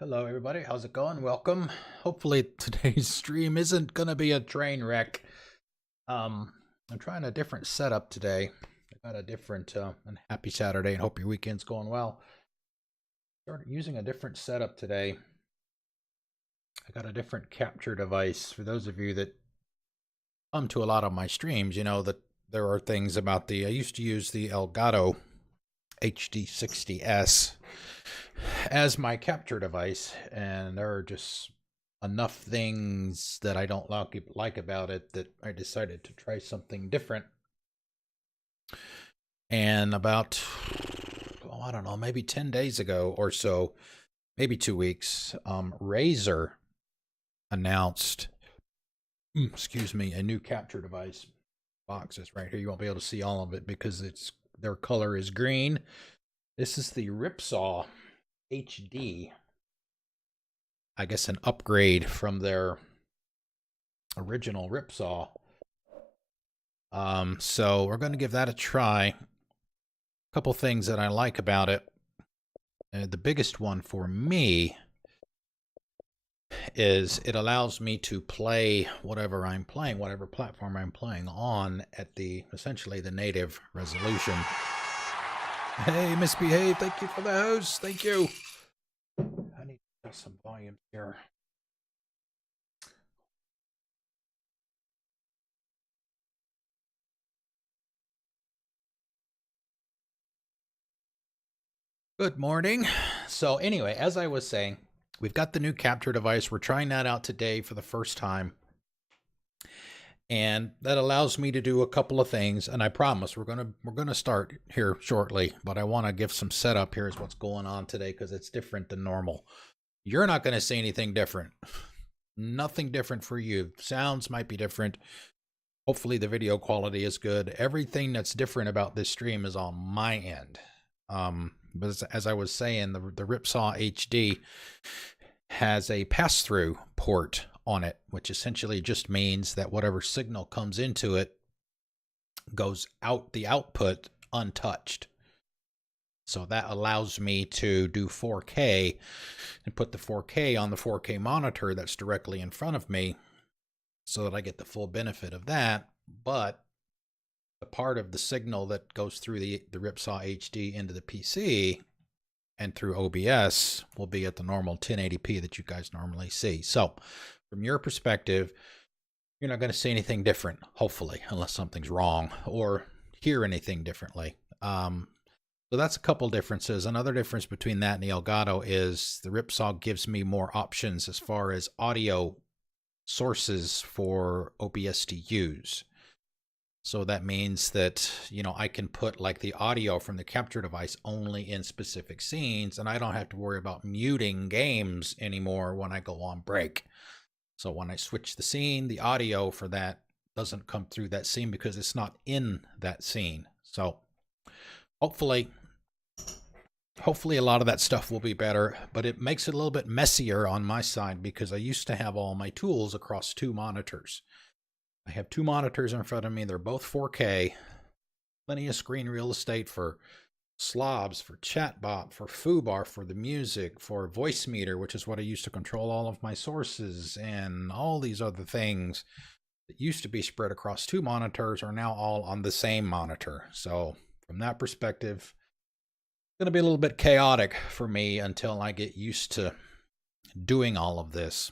Hello everybody, how's it going? Welcome. Hopefully today's stream isn't gonna be a train wreck. I'm trying a different setup today. I got a different and happy Saturday and hope your weekend's going well. Started using a different setup today. I got a different capture device. For those of you that come to a lot of my streams, you know that there are things about I used to use the Elgato HD60S as my capture device, and there are just enough things that I don't like about it that I decided to try something different. And about, I don't know, maybe 10 days ago or so, maybe 2 weeks, Razer announced, a new capture device. Box is right here. You won't be able to see all of it because their color is green. This is the Ripsaw HD. I guess an upgrade from their original Ripsaw. So we're going to give that a try. A couple things that I like about it. The biggest one for me is it allows me to play whatever I'm playing, whatever platform I'm playing on at essentially the native resolution. Hey, Misbehave, thank you for the host. Thank you. I need to adjust some volume here. Good morning. So anyway, as I was saying, we've got the new capture device. We're trying that out today for the first time. And that allows me to do a couple of things, and I promise we're gonna start here shortly, but I want to give some setup. Here's what's going on today because it's different than normal. You're not going to see anything different. Nothing different for you. Sounds might be different. Hopefully the video quality is good. Everything that's different about this stream is on my end. But as I was saying, the Ripsaw HD has a pass-through port on it, which essentially just means that whatever signal comes into it goes out the output untouched. So that allows me to do 4K and put the 4K on the 4K monitor that's directly in front of me so that I get the full benefit of that. But the part of the signal that goes through the Ripsaw HD into the PC and through OBS will be at the normal 1080p that you guys normally see. So from your perspective, you're not going to see anything different, hopefully, unless something's wrong, or hear anything differently. So that's a couple differences. Another difference between that and the Elgato is the Ripsaw gives me more options as far as audio sources for OBS to use. So that means that, you know, I can put like the audio from the capture device only in specific scenes, and I don't have to worry about muting games anymore when I go on break. So when I switch the scene, the audio for that doesn't come through that scene because it's not in that scene. So hopefully a lot of that stuff will be better, but it makes it a little bit messier on my side because I used to have all my tools across 2 monitors. I have 2 monitors in front of me. They're both 4K. Plenty of screen real estate for slobs, for chatbot, for foobar, for the music, for voice meter, which is what I use to control all of my sources, and all these other things that used to be spread across 2 monitors are now all on the same monitor. So from that perspective, it's going to be a little bit chaotic for me until I get used to doing all of this.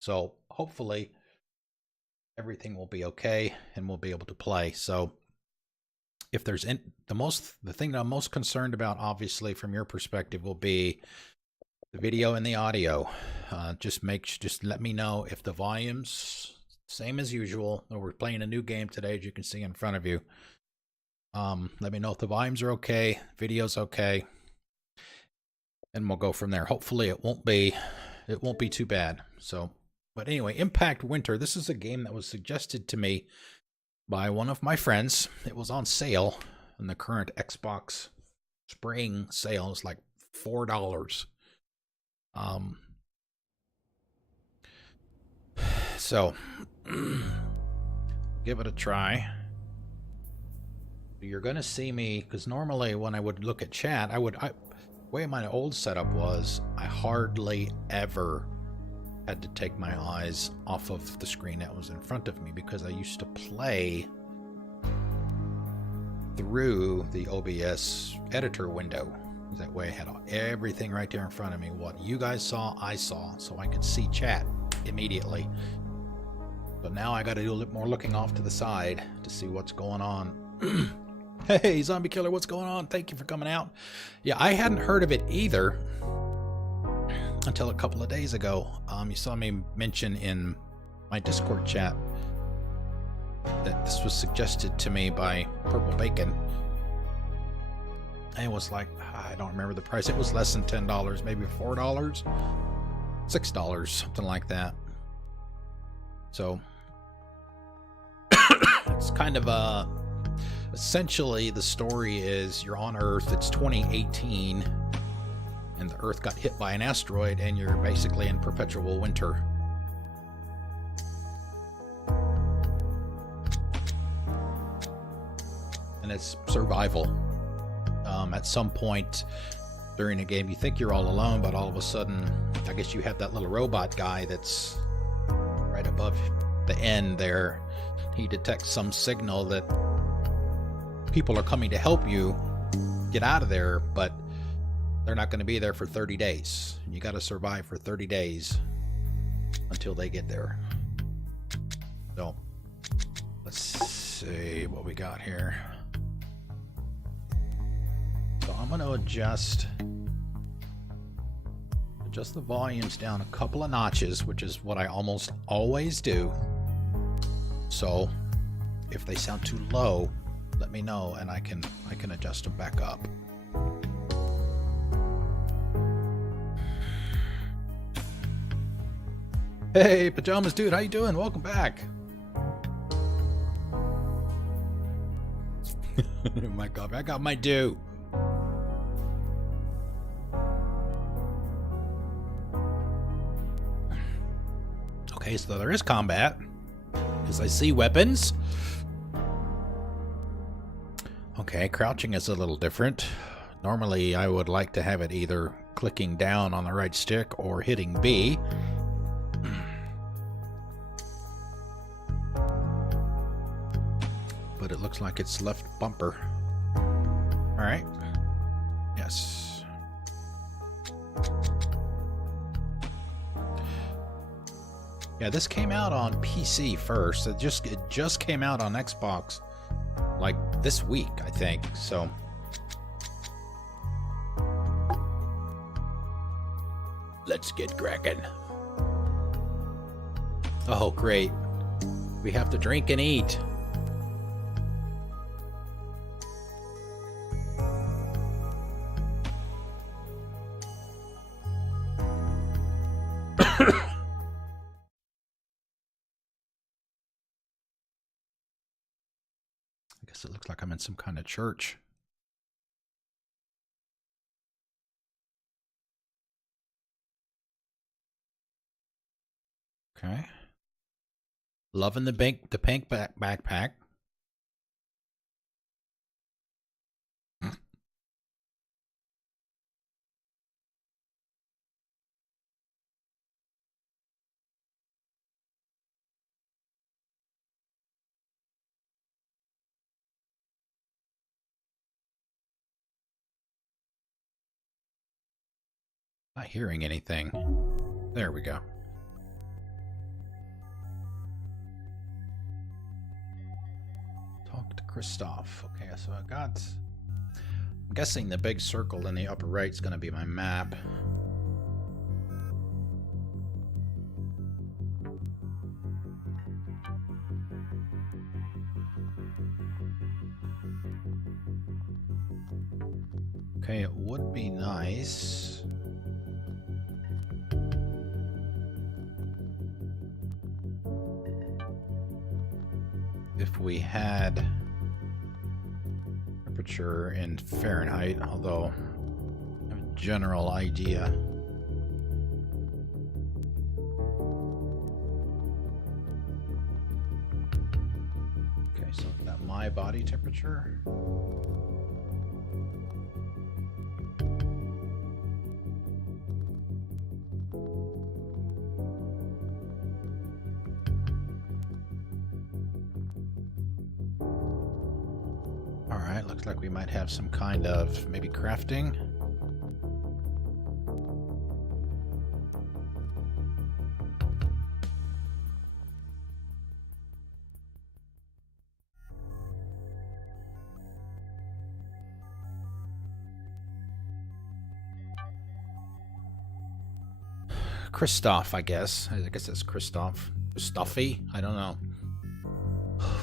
So hopefully everything will be okay and we'll be able to play. So if there's the thing that I'm most concerned about, obviously from your perspective, will be the video and the audio. Just let me know if the volume's same as usual. We're playing a new game today, as you can see in front of you. Let me know if the volumes are okay, video's okay, and we'll go from there. Hopefully it won't be too bad. So, but anyway, Impact Winter. This is a game that was suggested to me by one of my friends. It was on sale in the current Xbox spring sale. It's like $4. So give it a try. You're gonna see me, because normally when I would look at chat, The way my old setup was, I hardly ever had to take my eyes off of the screen that was in front of me because I used to play through the OBS editor window. That way I had everything right there in front of me. What you guys saw, I saw, so I could see chat immediately. But now I got to do a little more looking off to the side to see what's going on. Hey, Zombie Killer, what's going on? Thank you for coming out. Yeah, I hadn't heard of it either until a couple of days ago. You saw me mention in my Discord chat that this was suggested to me by Purple Bacon. And it was like, I don't remember the price. It was less than $10, maybe $4, $6, something like that. So it's kind of essentially the story is you're on Earth, it's 2018, and the Earth got hit by an asteroid, and you're basically in perpetual winter. And it's survival. At some point during the game, you think you're all alone, but all of a sudden, I guess you have that little robot guy that's right above the end there. He detects some signal that people are coming to help you get out of there, but they're not going to be there for 30 days. You got to survive for 30 days until they get there. So let's see what we got here. So I'm going to adjust the volumes down a couple of notches, which is what I almost always do. So if they sound too low, let me know and I can adjust them back up. Hey, Pajamas Dude, how you doing? Welcome back. My God, I got my due. Okay, so there is combat. As I see weapons. Okay, crouching is a little different. Normally, I would like to have it either clicking down on the right stick or hitting B. But it looks like it's left bumper. All right. Yes. Yeah, this came out on PC first. It just came out on Xbox like this week, I think. So let's get cracking. Oh, great. We have to drink and eat. I guess it looks like I'm in some kind of church. Okay. Loving the pink backpack. Not hearing anything. There we go. Talk to Christoph. Okay, so I got... I'm guessing the big circle in the upper right is going to be my map. Okay, it would be nice if we had temperature in Fahrenheit, although I have a general idea. Okay, so is that my body temperature? Looks like we might have some kind of maybe crafting. Christoph, I guess. I guess it's Christoph. Stuffy? I don't know.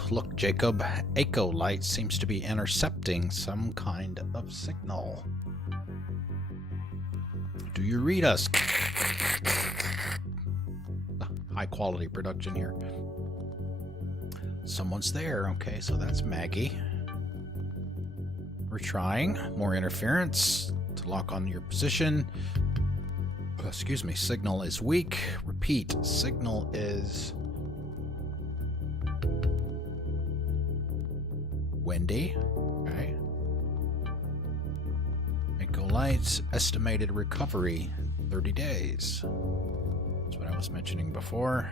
Look, Jacob. Echo light seems to be intercepting some kind of signal. Do you read us? High quality production here. Someone's there. Okay, so that's Maggie. We're trying. More interference to lock on your position. Excuse me, signal is weak. Repeat, signal is windy. Okay. Echo lights, estimated recovery, 30 days. That's what I was mentioning before.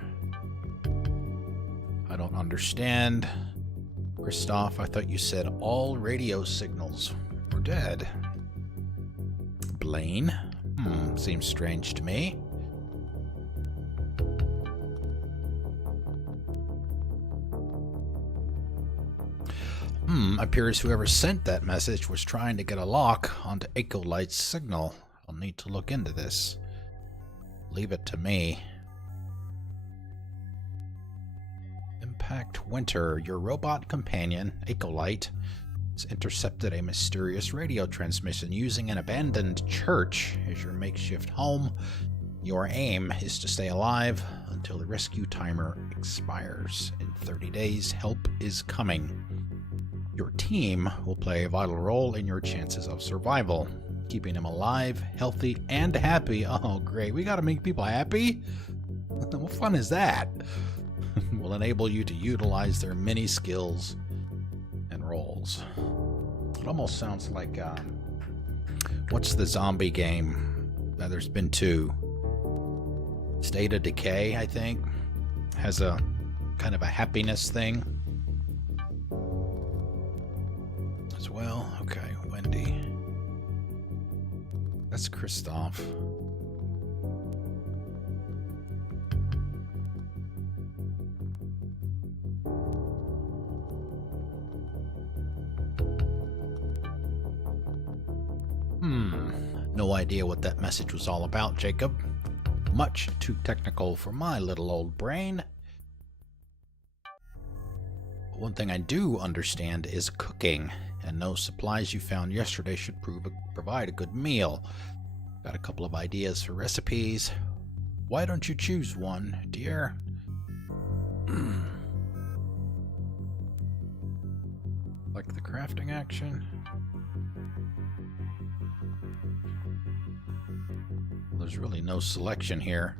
I don't understand. Christoph, I thought you said all radio signals were dead. Blaine. Seems strange to me. Appears whoever sent that message was trying to get a lock onto Echo Light's signal. I'll need to look into this. Leave it to me. Impact Winter, your robot companion, Echo Light, has intercepted a mysterious radio transmission using an abandoned church as your makeshift home. Your aim is to stay alive until the rescue timer expires. In 30 days, help is coming. Your team will play a vital role in your chances of survival, keeping them alive, healthy, and happy. Oh, great. We gotta make people happy? What fun is that? Will enable you to utilize their many skills and roles. It almost sounds like, what's the zombie game? There's been two. State of Decay, I think, has a kind of a happiness thing as well. Okay, Wendy. That's Christoph. No idea what that message was all about, Jacob. Much too technical for my little old brain. One thing I do understand is cooking, and those supplies you found yesterday should provide a good meal. Got a couple of ideas for recipes. Why don't you choose one, dear? Like the crafting action? There's really no selection here.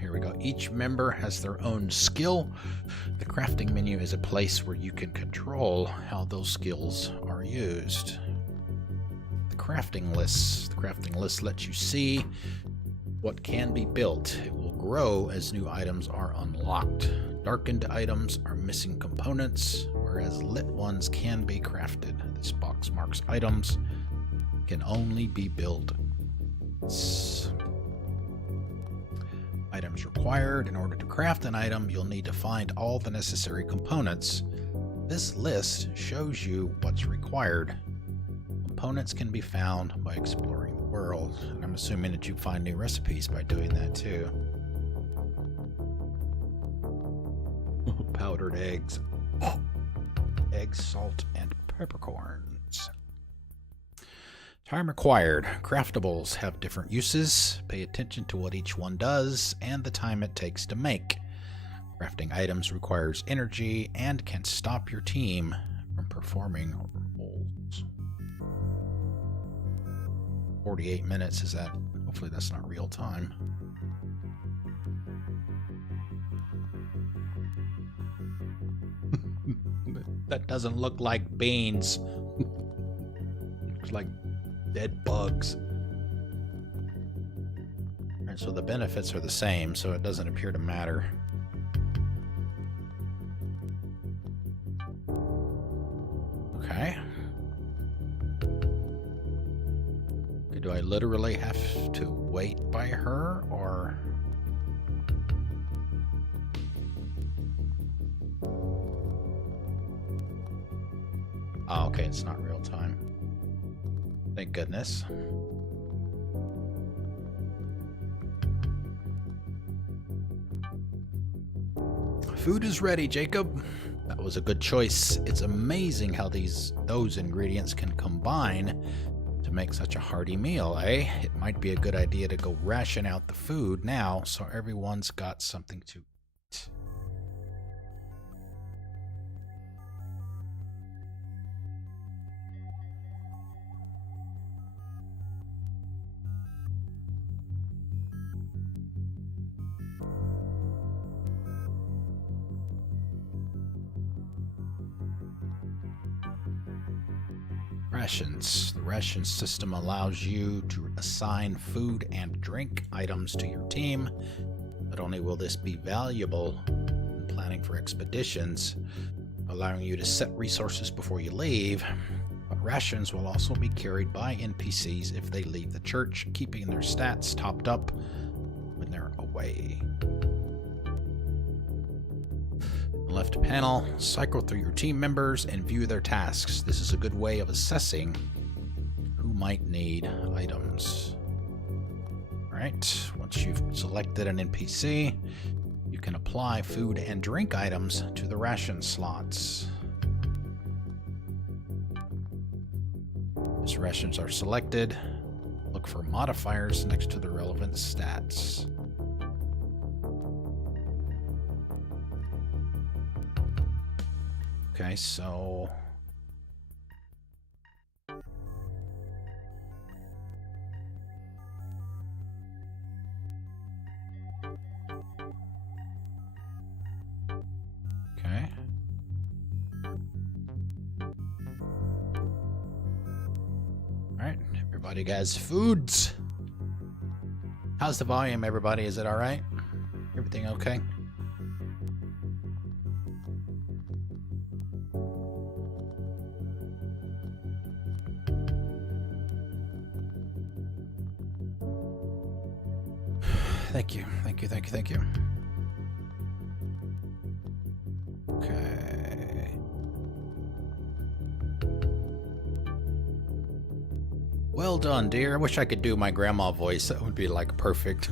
Here we go. Each member has their own skill. The crafting menu is a place where you can control how those skills are used. The crafting lists. The crafting list lets you see what can be built. It will grow as new items are unlocked. Darkened items are missing components, whereas lit ones can be crafted. This box marks items can only be built. Items required. In order to craft an item, you'll need to find all the necessary components. This list shows you what's required. Components can be found by exploring the world, and I'm assuming that you find new recipes by doing that too. Powdered eggs. Eggs, salt, and peppercorns. Time required. Craftables have different uses. Pay attention to what each one does and the time it takes to make. Crafting items requires energy and can stop your team from performing roles. 48 minutes, is that? Hopefully that's not real time. That doesn't look like beans. Looks like dead bugs. And so the benefits are the same, so it doesn't appear to matter. Okay. literally have to wait by her, or... Oh, okay, it's not real time. Thank goodness. Food is ready, Jacob. That was a good choice. It's amazing how those ingredients can combine to make such a hearty meal, eh? It might be a good idea to go ration out the food now so everyone's got something to eat. Rations. The ration system allows you to assign food and drink items to your team. Not only will this be valuable in planning for expeditions, allowing you to set resources before you leave, but rations will also be carried by NPCs if they leave the church, keeping their stats topped up when they're away. Left panel, cycle through your team members and view their tasks. This is a good way of assessing who might need items. Alright, once you've selected an NPC, you can apply food and drink items to the ration slots. As rations are selected, look for modifiers next to the relevant stats. Okay, so... Okay. Alright, everybody has foods. How's the volume, everybody? Is it alright? Everything okay? Thank you, thank you, thank you, thank you. Okay. Well done, dear. I wish I could do my grandma voice. That would be like perfect.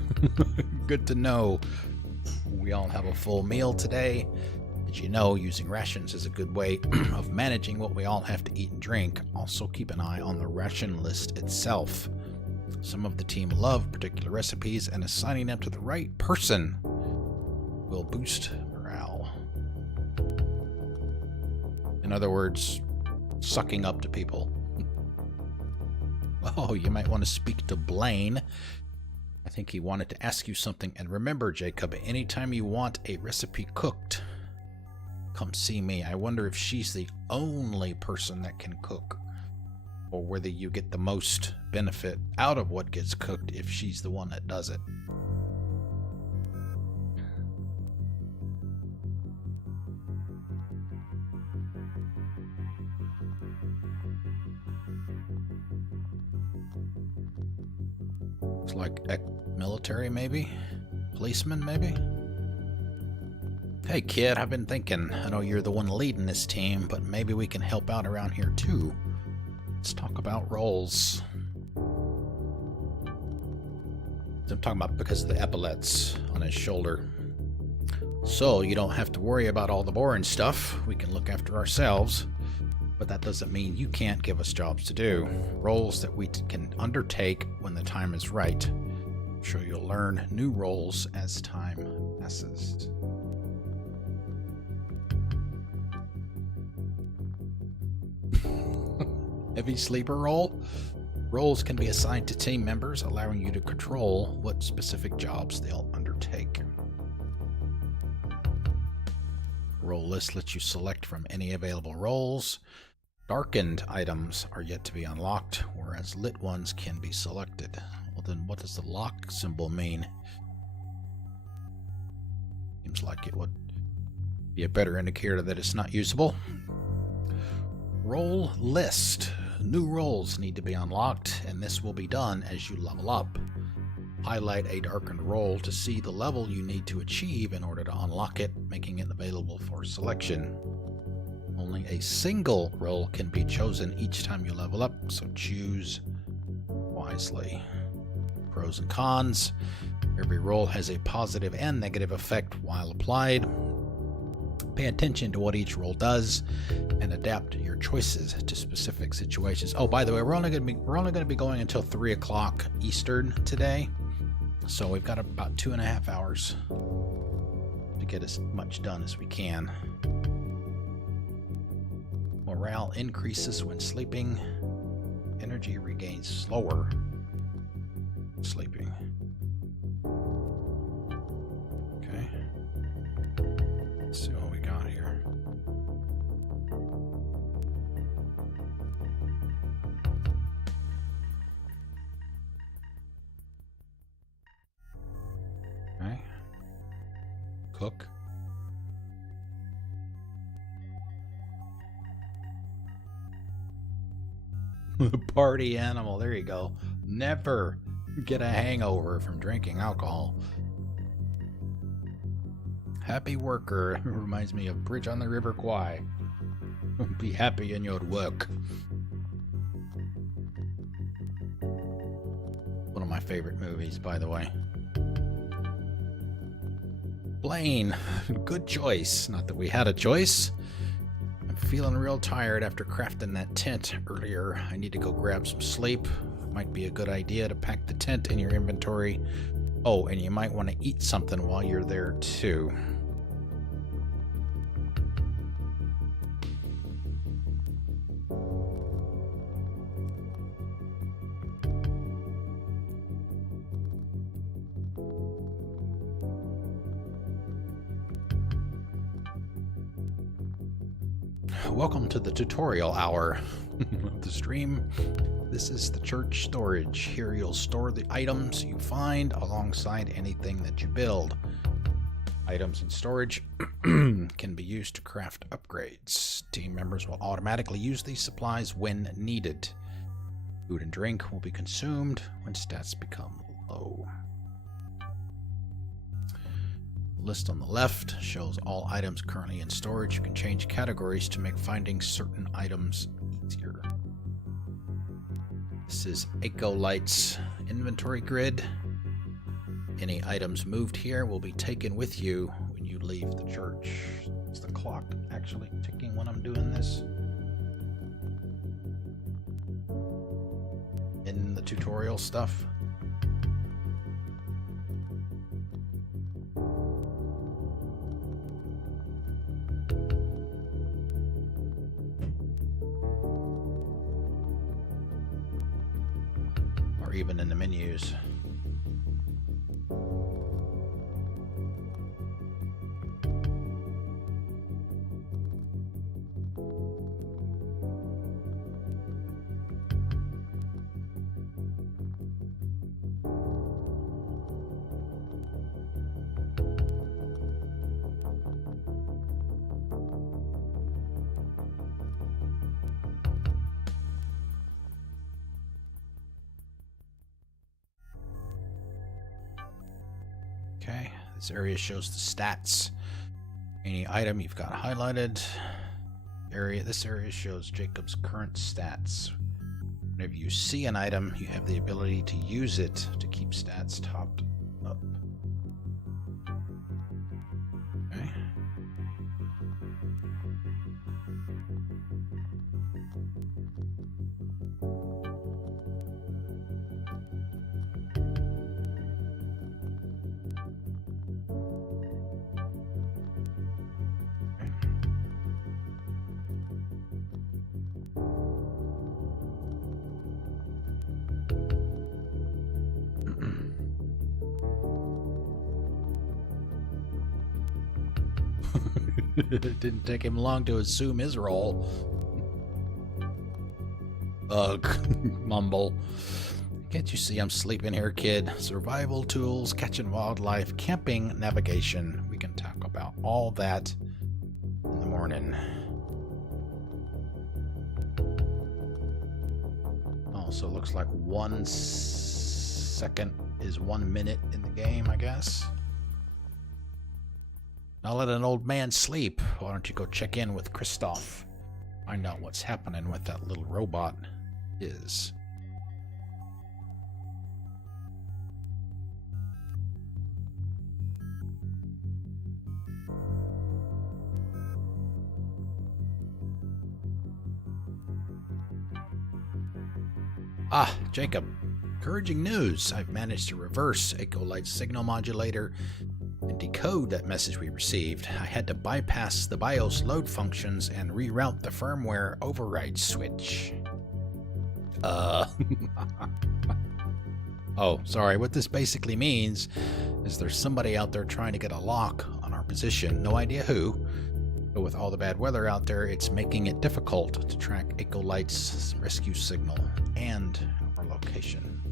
Good to know. We all have a full meal today. As you know, using rations is a good way of managing what we all have to eat and drink. Also keep an eye on the ration list itself. Some of the team love particular recipes, and assigning them to the right person will boost morale. In other words, sucking up to people. Oh, you might want to speak to Blaine. I think he wanted to ask you something. And remember, Jacob, anytime you want a recipe cooked, come see me. I wonder if she's the only person that can cook, or whether you get the most benefit out of what gets cooked if she's the one that does it. Looks like military, maybe? Policeman, maybe? Hey, kid, I've been thinking. I know you're the one leading this team, but maybe we can help out around here, too. Let's talk about roles. I'm talking about because of the epaulets on his shoulder. So you don't have to worry about all the boring stuff. We can look after ourselves. But that doesn't mean you can't give us jobs to do. Roles that we can undertake when the time is right. I'm sure you'll learn new roles as time passes. Heavy sleeper role? Roles can be assigned to team members, allowing you to control what specific jobs they'll undertake. Role list lets you select from any available roles. Darkened items are yet to be unlocked, whereas lit ones can be selected. Well, then what does the lock symbol mean? Seems like it would be a better indicator that it's not usable. Role list. New roles need to be unlocked, and this will be done as you level up. Highlight a darkened role to see the level you need to achieve in order to unlock it, making it available for selection. Only a single role can be chosen each time you level up, so choose wisely. Pros and cons. Every role has a positive and negative effect while applied. Pay attention to what each role does and adapt your choices to specific situations. Oh, by the way, we're only going to be going until 3 o'clock Eastern today, so we've got about 2.5 hours to get as much done as we can. Morale increases when sleeping. Energy regains slower sleeping. Okay. Let's see what we got here. Okay. Cook. The party animal. There you go. Never get a hangover from drinking alcohol. Happy worker. Reminds me of Bridge on the River Kwai. Be happy in your work. One of my favorite movies, by the way. Blaine. Good choice. Not that we had a choice. I'm feeling real tired after crafting that tent earlier. I need to go grab some sleep. Might be a good idea to pack the tent in your inventory. Oh, and you might want to eat something while you're there too. Welcome to the tutorial hour of the stream. This is the church storage. Here you'll store the items you find alongside anything that you build. Items in storage can be used to craft upgrades. Team members will automatically use these supplies when needed. Food and drink will be consumed when stats become low. The list on the left shows all items currently in storage. You can change categories to make finding certain items easier. This is Ecolight's inventory grid. Any items moved here will be taken with you when you leave the church. Is the clock actually ticking when I'm doing this? In the tutorial stuff? Or even in the menus. Okay, this area shows the stats. Any item you've got highlighted. This area shows Jacob's current stats. Whenever you see an item, you have the ability to use it to keep stats topped up. Okay. It didn't take him long to assume his role. Ugh, mumble. Can't you see I'm sleeping here, kid? Survival tools, catching wildlife, camping, navigation. We can talk about all that in the morning. So it looks like 1 second is 1 minute in the game, I guess. Now let an old man sleep. Why don't you go check in with Christoph? Find out what's happening with that little robot is. Ah, Jacob. Encouraging news. I've managed to reverse Ecolite's signal modulator and decode that message we received. I had to bypass the BIOS load functions and reroute the firmware override switch. Oh, sorry. What this basically means is there's somebody out there trying to get a lock on our position. No idea who. But with all the bad weather out there, it's making it difficult to track Ecolite's rescue signal and our location.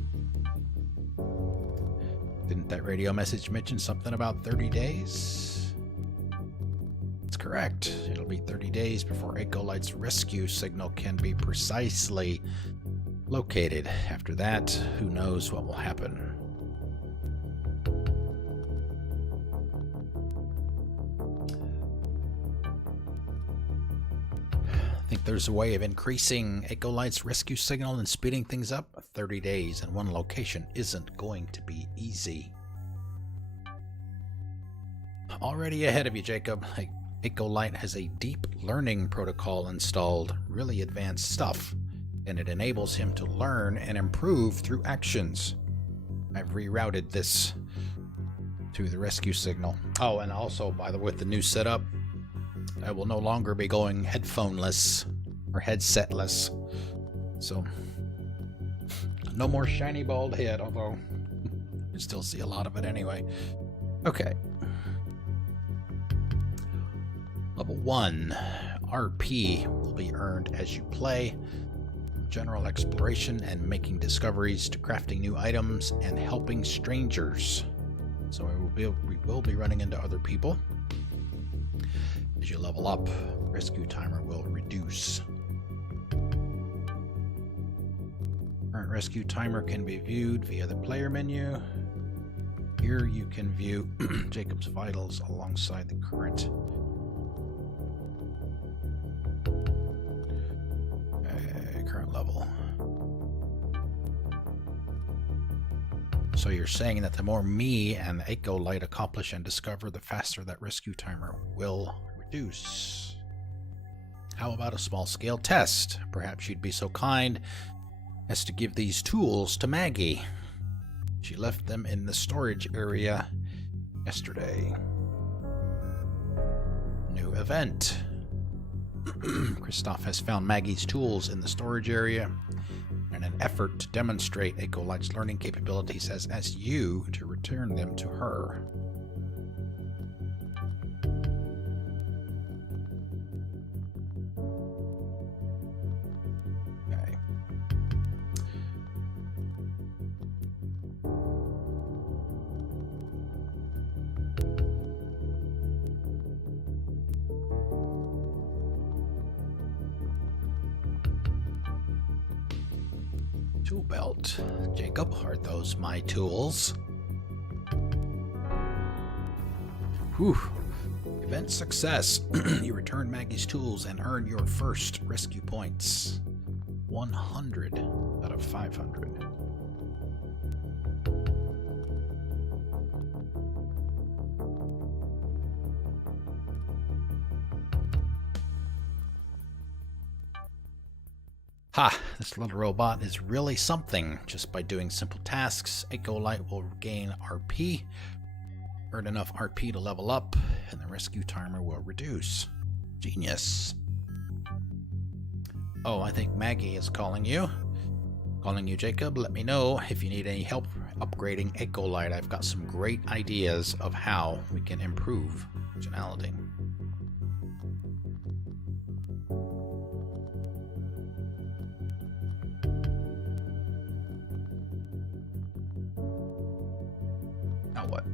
Didn't that radio message mention something about 30 days? That's correct. It'll be 30 days before Ecolite's rescue signal can be precisely located. After that, who knows what will happen. Think there's a way of increasing Ecolite's rescue signal and speeding things up? 30 days in one location isn't going to be easy. Already ahead of you, Jacob. Ecolite has a deep learning protocol installed, really advanced stuff, and it enables him to learn and improve through actions. I've rerouted this to the rescue signal. Oh, and also, by the way, with the new setup, I will no longer be going headphoneless or headsetless. So, no more shiny bald head, although you still see a lot of it anyway. Okay. Level 1. RP will be earned as you play. General exploration and making discoveries to crafting new items and helping strangers. So we will be running into other people. As you level up, rescue timer will reduce. Current rescue timer can be viewed via the player menu. Here you can view Jacob's vitals alongside the current level. So you're saying that the more me and Ecolite accomplish and discover, the faster that rescue timer will reduce. How about a small scale test? Perhaps you'd be so kind as to give these tools to Maggie. She left them in the storage area yesterday. New event. Christoph has found Maggie's tools in the storage area. In an effort to demonstrate Ecolite's learning capabilities, has asked you to return them to her. Okay. Tool belt. Jacob, are those my tools? Whew. Event success. You return Maggie's tools and earn your first rescue points. 100 out of 500. Ha! This little robot is really something. Just by doing simple tasks, Ecolite will gain RP, earn enough RP to level up, and the rescue timer will reduce. Genius. Oh, I think Maggie is calling you. Calling you, Jacob. Let me know if you need any help upgrading Ecolite. I've got some great ideas of how we can improve functionality. What?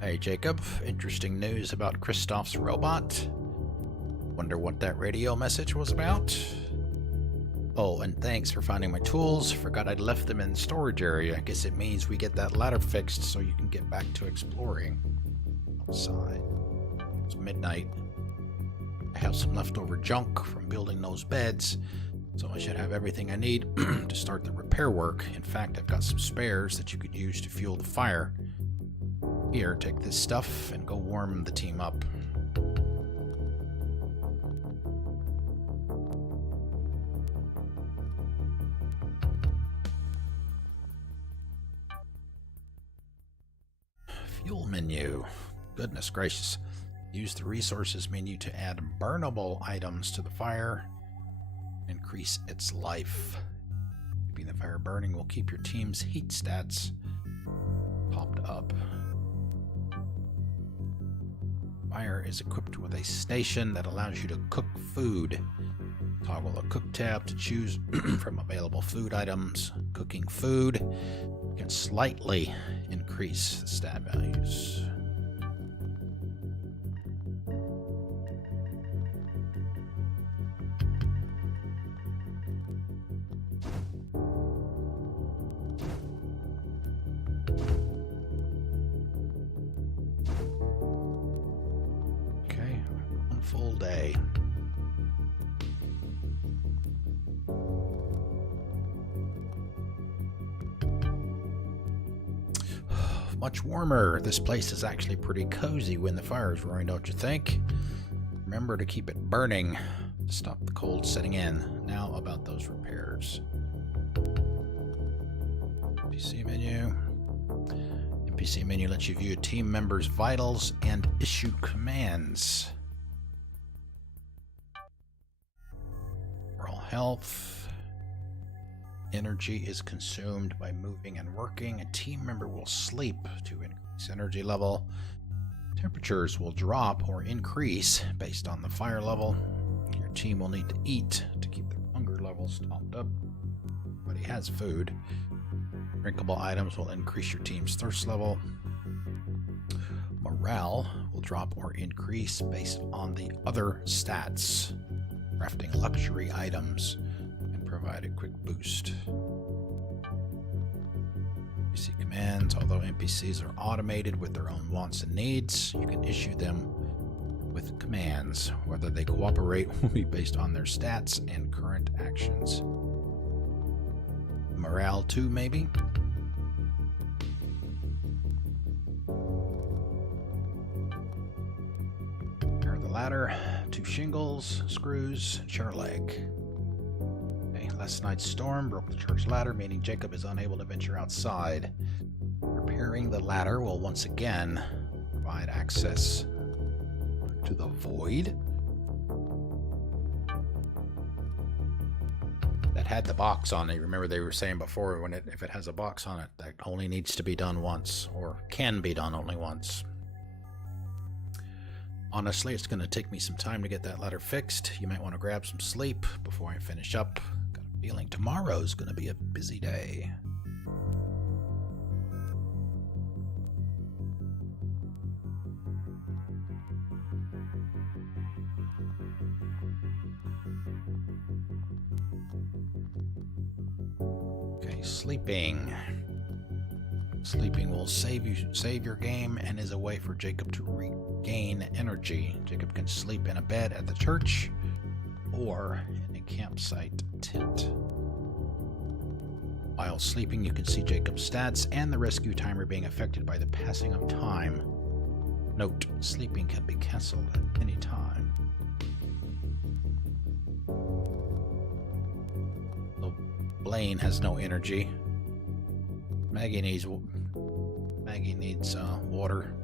Hey Jacob, interesting news about Christoph's robot. Wonder what that radio message was about? Oh, and thanks for finding my tools. Forgot I'd left them in the storage area. I guess it means we get that ladder fixed so you can get back to exploring outside. It's midnight. I have some leftover junk from building those beds, so I should have everything I need to start the repair work. In fact, I've got some spares that you could use to fuel the fire. Here, take this stuff and go warm the team up. Fuel menu. Goodness gracious. Use the resources menu to add burnable items to the fire. Increase its life. Keeping the fire burning will keep your team's heat stats popped up. Fire is equipped with a station that allows you to cook food. Toggle the cook tab to choose from available food items. Cooking food can slightly increase the stat values. Okay, one full day. Much warmer. This place is actually pretty cozy when the fire is roaring, don't you think? Remember to keep it burning to stop the cold setting in. Now about those repairs. NPC menu. NPC menu lets you view a team member's vitals and issue commands. Overall health. Energy is consumed by moving and working. A team member will sleep to increase energy level. Temperatures will drop or increase based on the fire level. Your team will need to eat to keep their hunger levels topped up. Everybody has food. Drinkable items will increase your team's thirst level. Morale will drop or increase based on the other stats. Crafting luxury items provide a quick boost. NPC commands. Although NPCs are automated with their own wants and needs, you can issue them with commands. Whether they cooperate will be based on their stats and current actions. Morale 2, maybe? Repair the ladder. 2 shingles, screws, chair leg. Last night's storm broke the church ladder, meaning Jacob is unable to venture outside. Repairing the ladder will once again provide access to the void. That had the box on it. Remember they were saying before, if it has a box on it, that only needs to be done once, or can be done only once. Honestly, it's going to take me some time to get that ladder fixed. You might want to grab some sleep before I finish up. Feeling tomorrow's gonna be a busy day. Okay, sleeping. Sleeping will save your game and is a way for Jacob to regain energy. Jacob can sleep in a bed at the church or in a campsite tent. While sleeping, you can see Jacob's stats and the rescue timer being affected by the passing of time. Note, sleeping can be canceled at any time. So Blaine has no energy. Maggie needs water.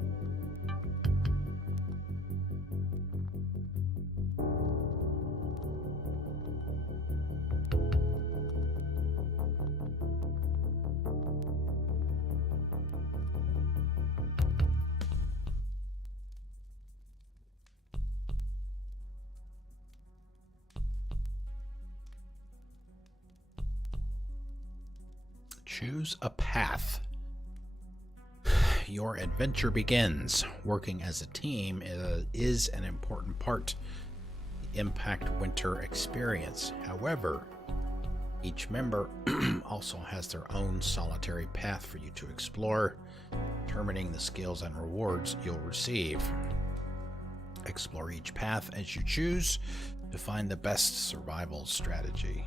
Choose a path. Your adventure begins. Working as a team is an important part of the Impact Winter experience. However, Each member also has their own solitary path for you to explore, determining the skills and rewards you'll receive. Explore each path as you choose to find the best survival strategy.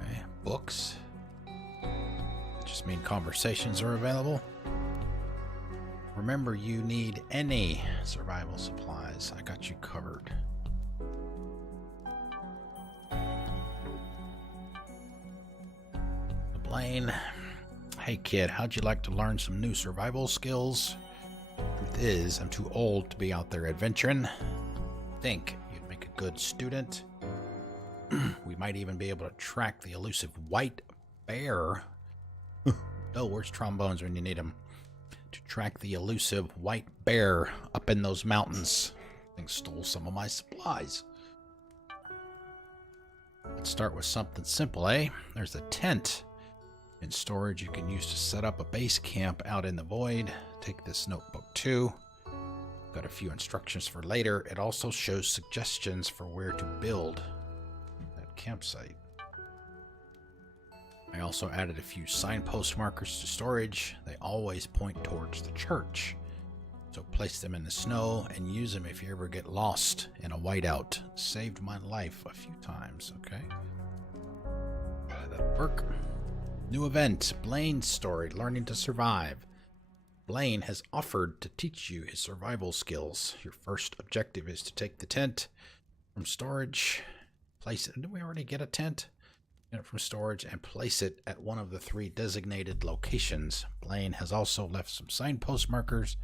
Okay, books. Just mean conversations are available. Remember, you need any survival supplies. I got you covered. Blaine. Hey kid, how'd you like to learn some new survival skills? Truth is, I'm too old to be out there adventuring. Think you'd make a good student. We might even be able to track the elusive white bear. Oh, where's trombones when you need them? To track the elusive white bear up in those mountains. I think stole some of my supplies. Let's start with something simple, eh? There's a tent in storage you can use to set up a base camp out in the void. Take this notebook too. Got a few instructions for later. It also shows suggestions for where to build that campsite. I also added a few signpost markers to storage. They always point towards the church. So place them in the snow and use them if you ever get lost in a whiteout. Saved my life a few times, okay? That'll work. New event, Blaine's story, Learning to Survive. Blaine has offered to teach you his survival skills. Your first objective is to take the tent from storage, place it. Did we already get a tent? Get it from storage and place it at one of the 3 designated locations. Blaine has also left some signpost markers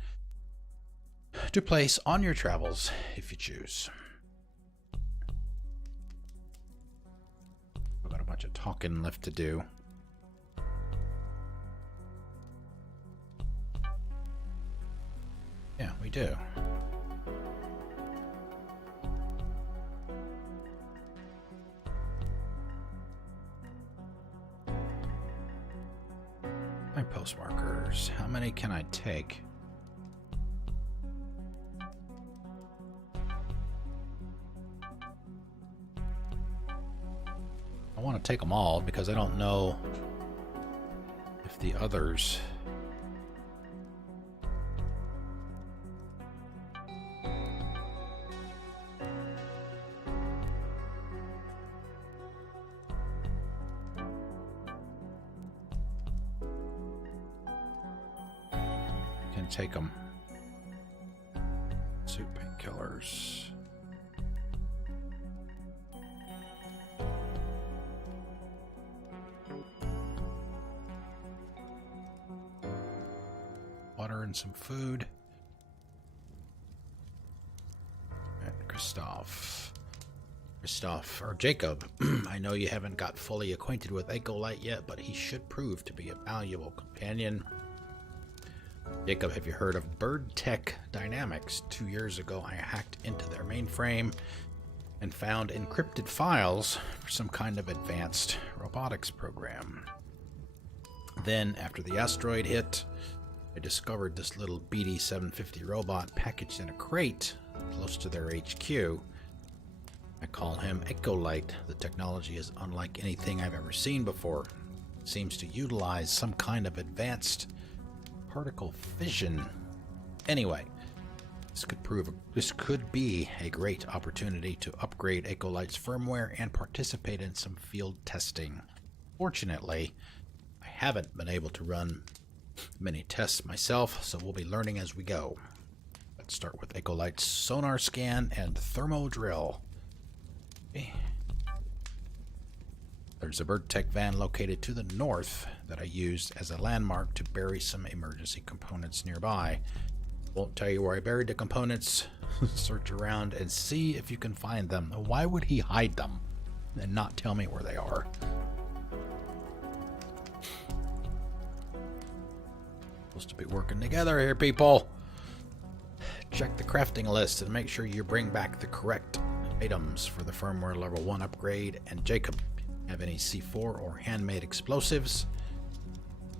to place on your travels if you choose. We've got a bunch of talking left to do. Yeah, we do. My post markers. How many can I take? I want to take them all because I don't know if the others... take them. Soup painkillers. Water and some food. And Christoph, or Jacob, I know you haven't got fully acquainted with Ecolite yet, but he should prove to be a valuable companion. Jacob, have you heard of Bird Tech Dynamics? 2 years ago, I hacked into their mainframe and found encrypted files for some kind of advanced robotics program. Then, after the asteroid hit, I discovered this little BD-750 robot packaged in a crate close to their HQ. I call him Ecolite. The technology is unlike anything I've ever seen before. It seems to utilize some kind of advanced particle fission. Anyway, this could be a great opportunity to upgrade Ecolite's firmware and participate in some field testing. Fortunately, I haven't been able to run many tests myself, so we'll be learning as we go. Let's start with Ecolite's sonar scan and thermo drill. Okay. There's a Bird Tech van located to the north that I used as a landmark to bury some emergency components nearby. Won't tell you where I buried the components. Search around and see if you can find them. Why would he hide them and not tell me where they are? Supposed to be working together here, people. Check the crafting list and make sure you bring back the correct items for the firmware level 1 upgrade. And Jacob, have any C4 or handmade explosives?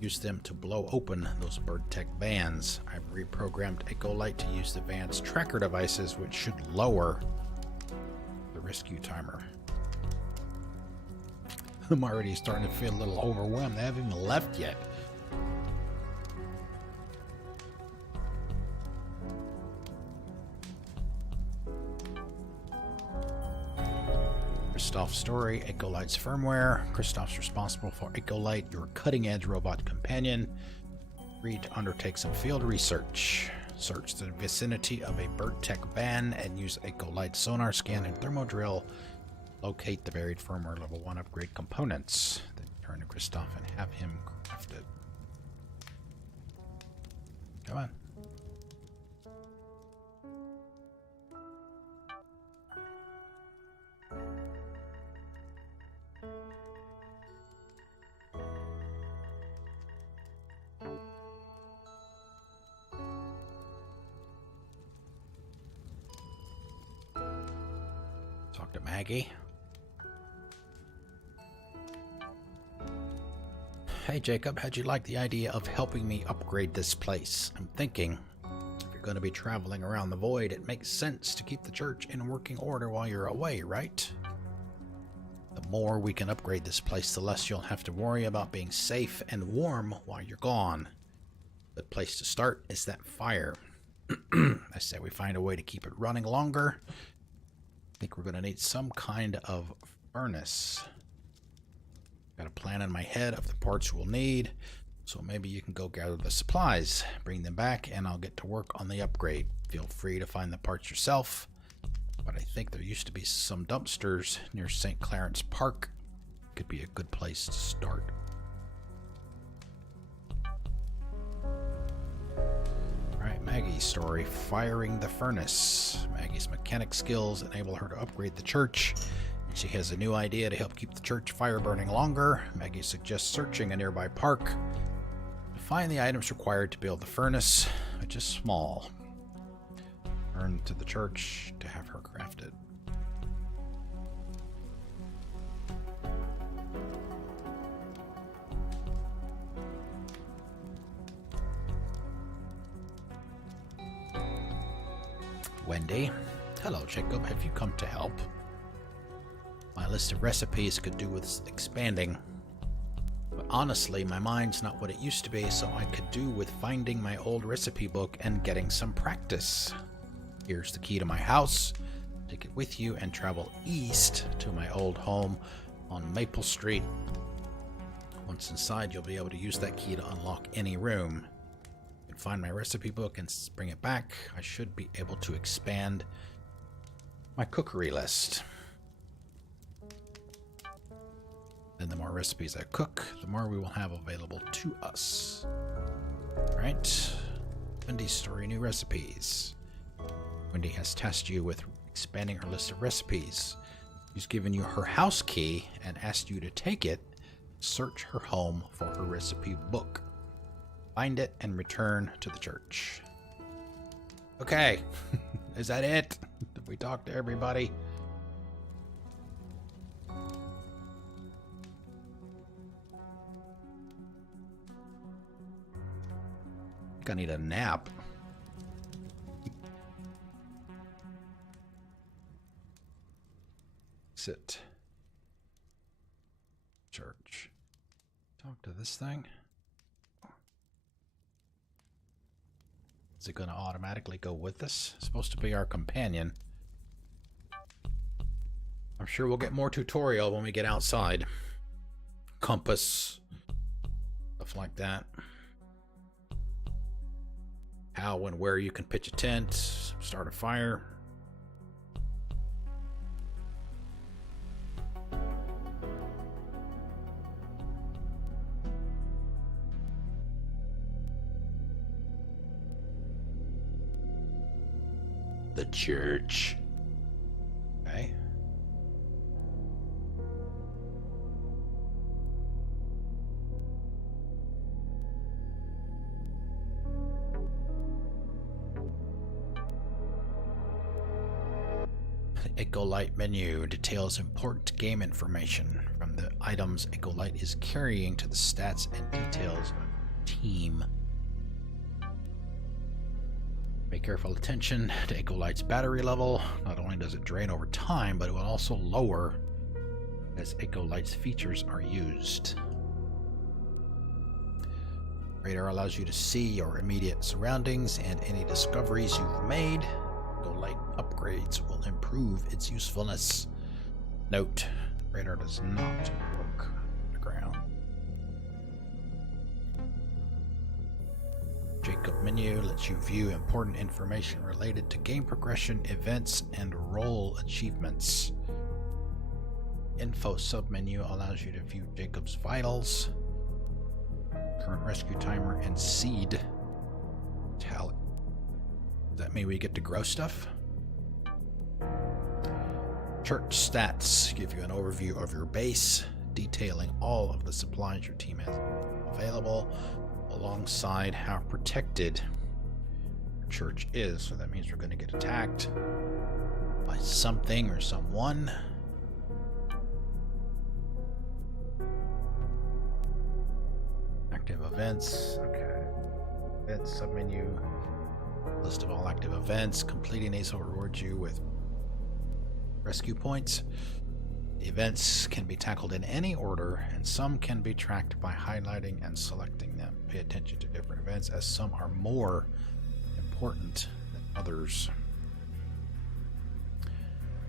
use them to blow open those BirdTech vans. I've reprogrammed Ecolite to use the van's tracker devices, which should lower the rescue timer. I'm already starting to feel a little overwhelmed. They haven't even left yet. Christoph's story, Ecolite's firmware. Christoph's responsible for Ecolite, your cutting-edge robot companion. Agreed to undertake some field research. Search the vicinity of a BirdTech van and use Ecolite sonar scan and thermodrill. Locate the buried firmware level 1 upgrade components. Then turn to Christoph and have him crafted. Come on. Talk to Maggie. Hey Jacob, how'd you like the idea of helping me upgrade this place? I'm thinking, if you're going to be traveling around the void, it makes sense to keep the church in working order while you're away, right? The more we can upgrade this place, the less you'll have to worry about being safe and warm while you're gone. The place to start is that fire. I say we find a way to keep it running longer. I think we're going to need some kind of furnace. Got a plan in my head of the parts we'll need, so maybe you can go gather the supplies, bring them back, and I'll get to work on the upgrade. Feel free to find the parts yourself, but I think there used to be some dumpsters near St. Clarence Park. Could be a good place to start. Alright, Maggie's story, firing the furnace. Maggie's mechanic skills enable her to upgrade the church. She has a new idea to help keep the church fire burning longer. Maggie suggests searching a nearby park to find the items required to build the furnace, which is small. Turn to the church to have her crafted. Wendy. Hello, Jacob. Have you come to help? My list of recipes could do with expanding, but honestly, my mind's not what it used to be, so I could do with finding my old recipe book and getting some practice. Here's the key to my house. Take it with you and travel east to my old home on Maple Street. Once inside, you'll be able to use that key to unlock any room. You can find my recipe book and bring it back. I should be able to expand my cookery list. And the more recipes I cook, the more we will have available to us. Right? Wendy's story, new recipes. Wendy has tasked you with expanding her list of recipes. She's given you her house key and asked you to take it, search her home for her recipe book. Find it and return to the church. Okay. Is that it? Did we talk to everybody? I need a nap. Sit. Church. Talk to this thing. Is it going to automatically go with us? It's supposed to be our companion. I'm sure we'll get more tutorial when we get outside. Compass. Stuff like that. How and where you can pitch a tent, start a fire. The church. Okay. The Ecolite menu details important game information from the items Ecolite is carrying to the stats and details of your team. Pay careful attention to Ecolite's battery level. Not only does it drain over time, but it will also lower as Ecolite's features are used. Radar allows you to see your immediate surroundings and any discoveries you've made. Ecolite upgrades will improve its usefulness. Note, radar does not work underground. Jacob menu lets you view important information related to game progression, events, and role achievements. Info submenu allows you to view Jacob's vitals, current rescue timer, and seed tally. Does that mean we get to grow stuff? Church stats give you an overview of your base, detailing all of the supplies your team has available, alongside how protected your church is. So that means we're going to get attacked by something or someone. Active events. Okay. Events submenu. List of all active events. Completing these will reward you with rescue points. Events can be tackled in any order, and some can be tracked by highlighting and selecting them. Pay attention to different events, as some are more important than others.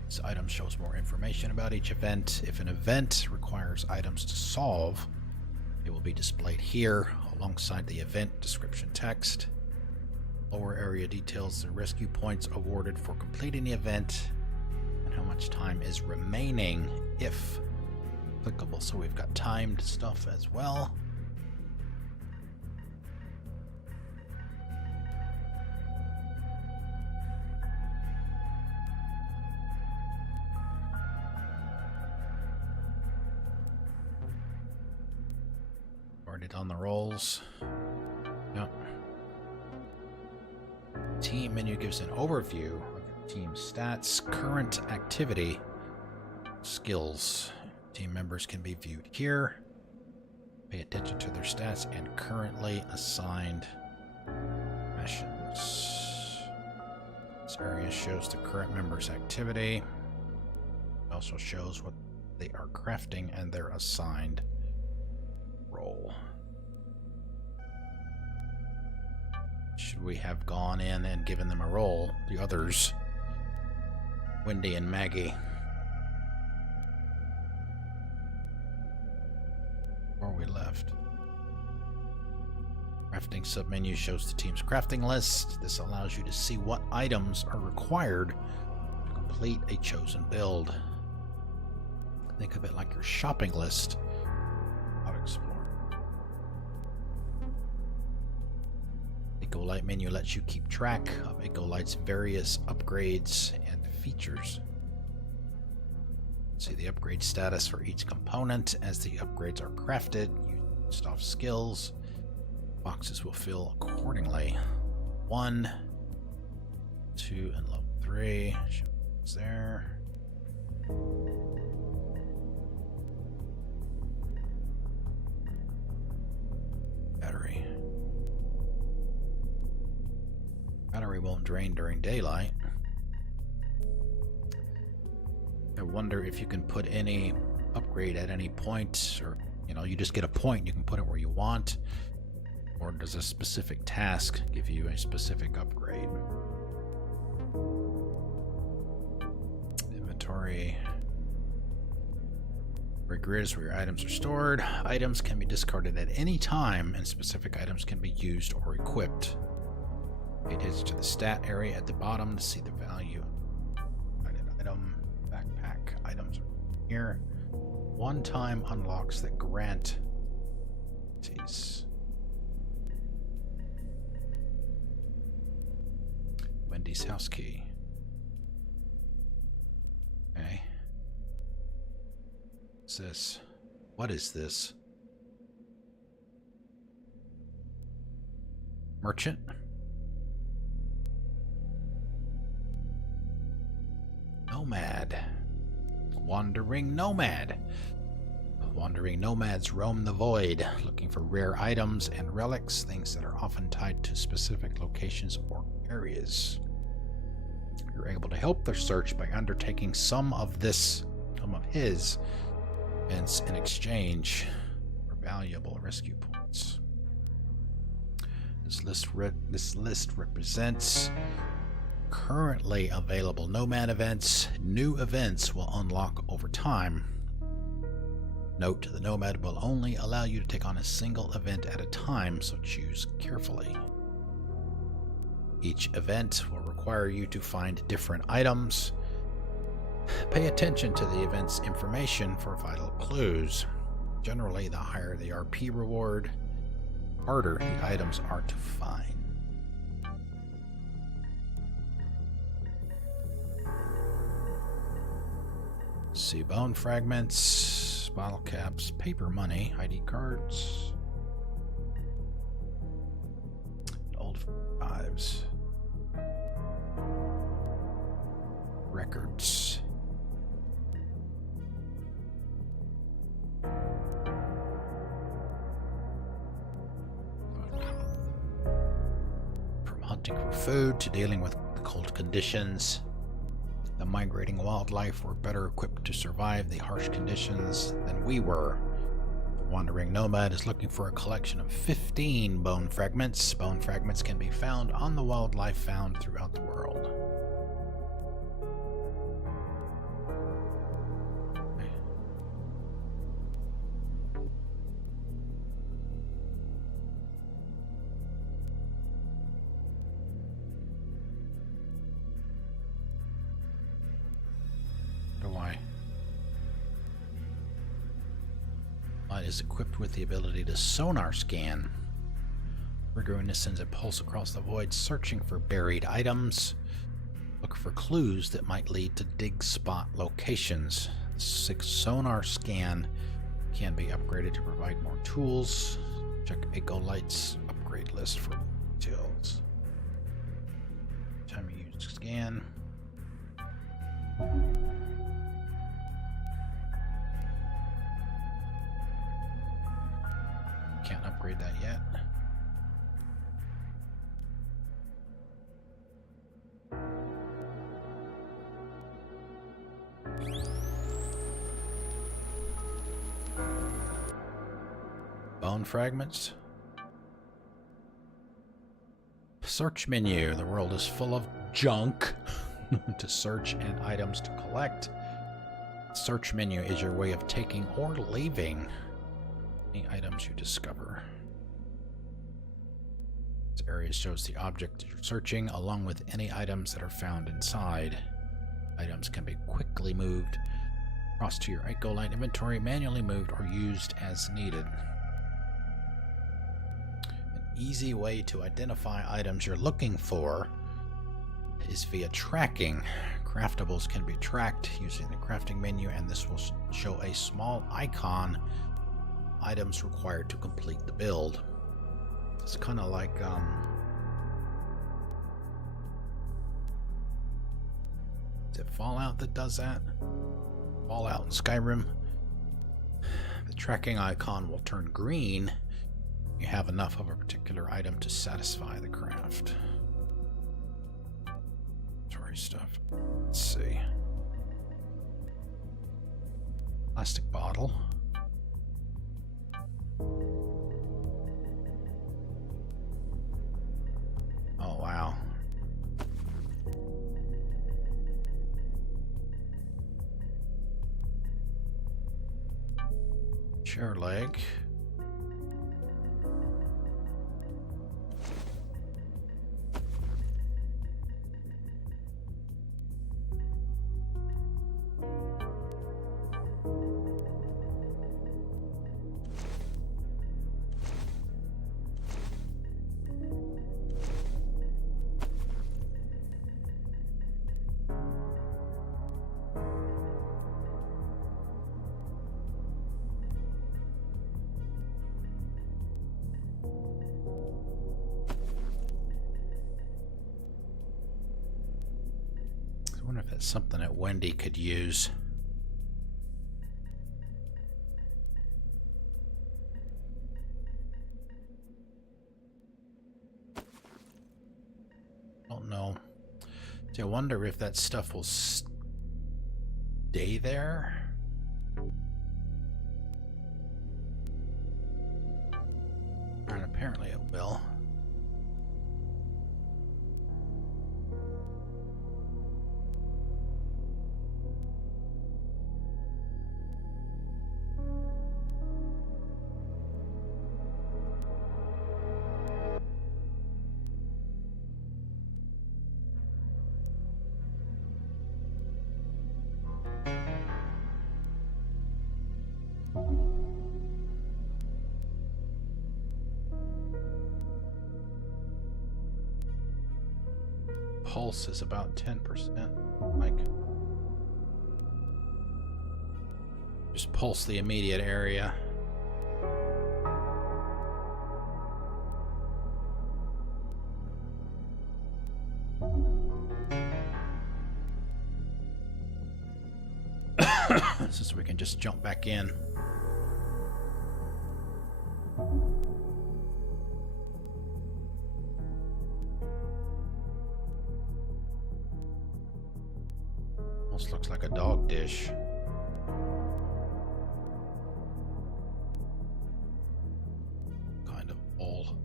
This item shows more information about each event. If an event requires items to solve, it will be displayed here alongside the event description text. Lower area details the rescue points awarded for completing the event and how much time is remaining if applicable. So we've got timed stuff as well. Already done the rolls. Yep. Team menu gives an overview of your team's stats, current activity, skills. Team members can be viewed here. Pay attention to their stats and currently assigned missions. This area shows the current members' activity. It also shows what they are crafting and their assigned role. Should we have gone in and given them a role? The others, Wendy and Maggie. Or we left. Crafting submenu shows the team's crafting list. This allows you to see what items are required to complete a chosen build. Think of it like your shopping list. I'll explore. Ecolite menu lets you keep track of Ecolite's various upgrades and features. See the upgrade status for each component as the upgrades are crafted. Used off skills. Boxes will fill accordingly. 1, 2, and level 3. It's there. Battery. Battery won't drain during daylight. I wonder if you can put any upgrade at any point, or you just get a point, you can put it where you want, or does a specific task give you a specific upgrade? Inventory. Grid is where your items are stored. Items can be discarded at any time, and specific items can be used or equipped. Pay attention to the stat area at the bottom to see the value. Item, backpack items are here. One-time unlocks that grant these. Wendy's house key. Okay. What's this? What is this? Merchant? No nomad. Wandering nomad. Wandering nomads roam the void, looking for rare items and relics, things that are often tied to specific locations or areas. You're able to help their search by undertaking some of his events in exchange for valuable rescue points. This list represents currently available nomad events. New events will unlock over time. Note, the nomad will only allow you to take on a single event at a time, so choose carefully. Each event will require you to find different items. Pay attention to the event's information for vital clues. Generally, the higher the RP reward, the harder the items are to find. See bone fragments, bottle caps, paper money, ID cards, old fives, records. From hunting for food to dealing with cold conditions, the migrating wildlife were better equipped to survive the harsh conditions than we were. The wandering nomad is looking for a collection of 15 bone fragments. Bone fragments can be found on the wildlife found throughout the world. Is equipped with the ability to sonar scan. Triggering this sends a pulse across the void, searching for buried items. Look for clues that might lead to dig spot locations. 6 sonar scan can be upgraded to provide more tools. Check Ecolight's upgrade list for details. Time you use scan. Can't upgrade that yet. Bone fragments. Search menu. The world is full of junk to search and items to collect. Search menu is your way of taking or leaving any items you discover. This area shows the object you're searching along with any items that are found inside. Items can be quickly moved across to your Ecolight inventory, manually moved, or used as needed. An easy way to identify items you're looking for is via tracking. Craftables can be tracked using the crafting menu, and this will show a small icon items required to complete the build. It's kind of like is it Fallout that does that? Fallout and Skyrim. The tracking icon will turn green. You have enough of a particular item to satisfy the craft. Sorry, stuff. Let's see. Plastic bottle. Oh, wow. Chair leg. That's something that Wendy could use. Don't know. See, I wonder if that stuff will stay there. And apparently it will. Pulse is about 10%. Like, just pulse the immediate area. So we can just jump back in. Almost looks like a dog dish. Kind of old.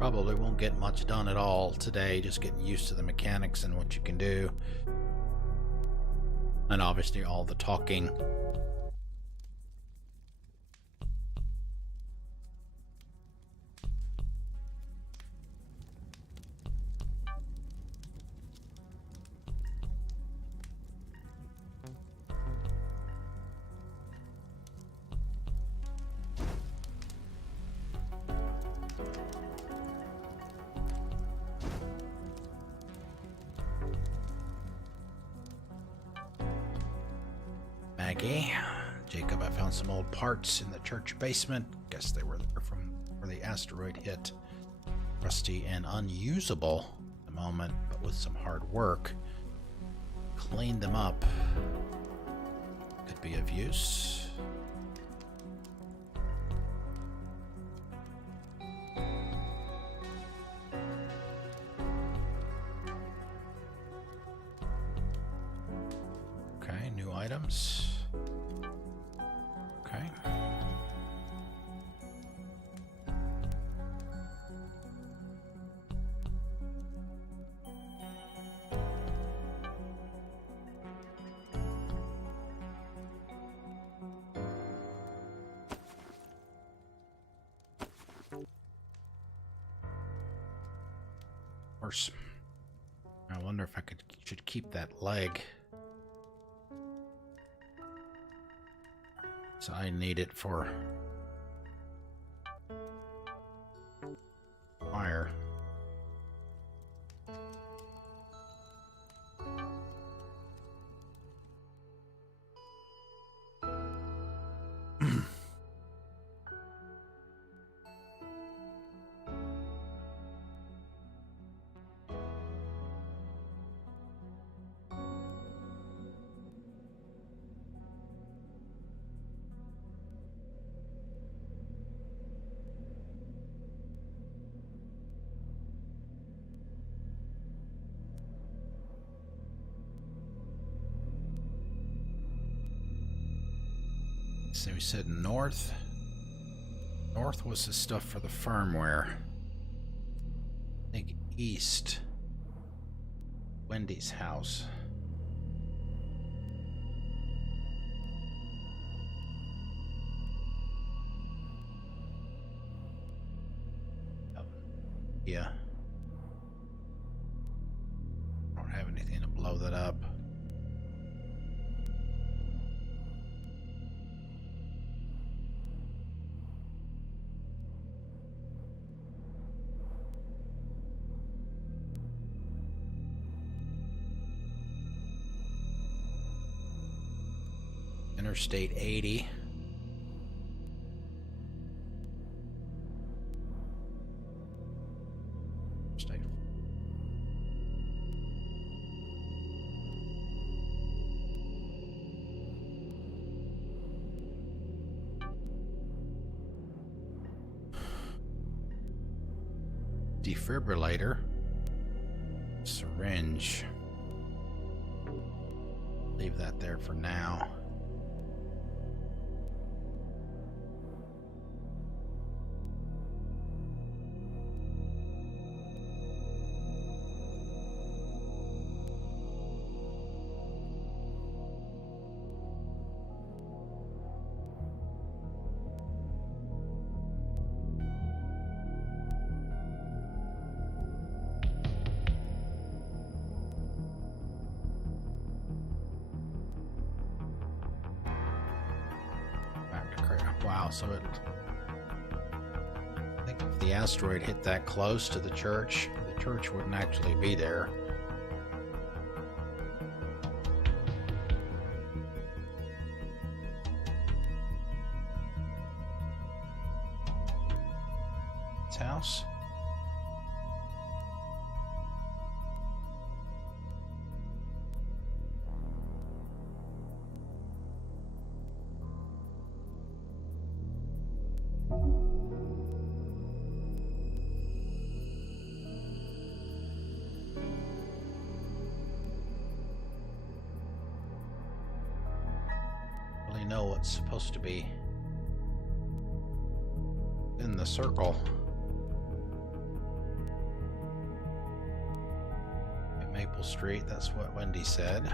Probably won't get much done at all today, just getting used to the mechanics and what you can do. And obviously all the talking. Maggie, Jacob, I found some old parts in the church basement. Guess they were there from where the asteroid hit. Rusty and unusable at the moment, but with some hard work. Cleaned them up. Could be of use. Okay, new items. Okay. Of course. I wonder if I should keep that leg. So I need it for fire. So we said north. North was the stuff for the firmware. I think east. Wendy's house. Yeah. I don't have anything to blow that up. Interstate 80. State. Defibrillator. Syringe. Leave that there for now. Wow, so I think if the asteroid hit that close to the church wouldn't actually be there. Its house. Know what's supposed to be in the circle. At Maple Street, that's what Wendy said.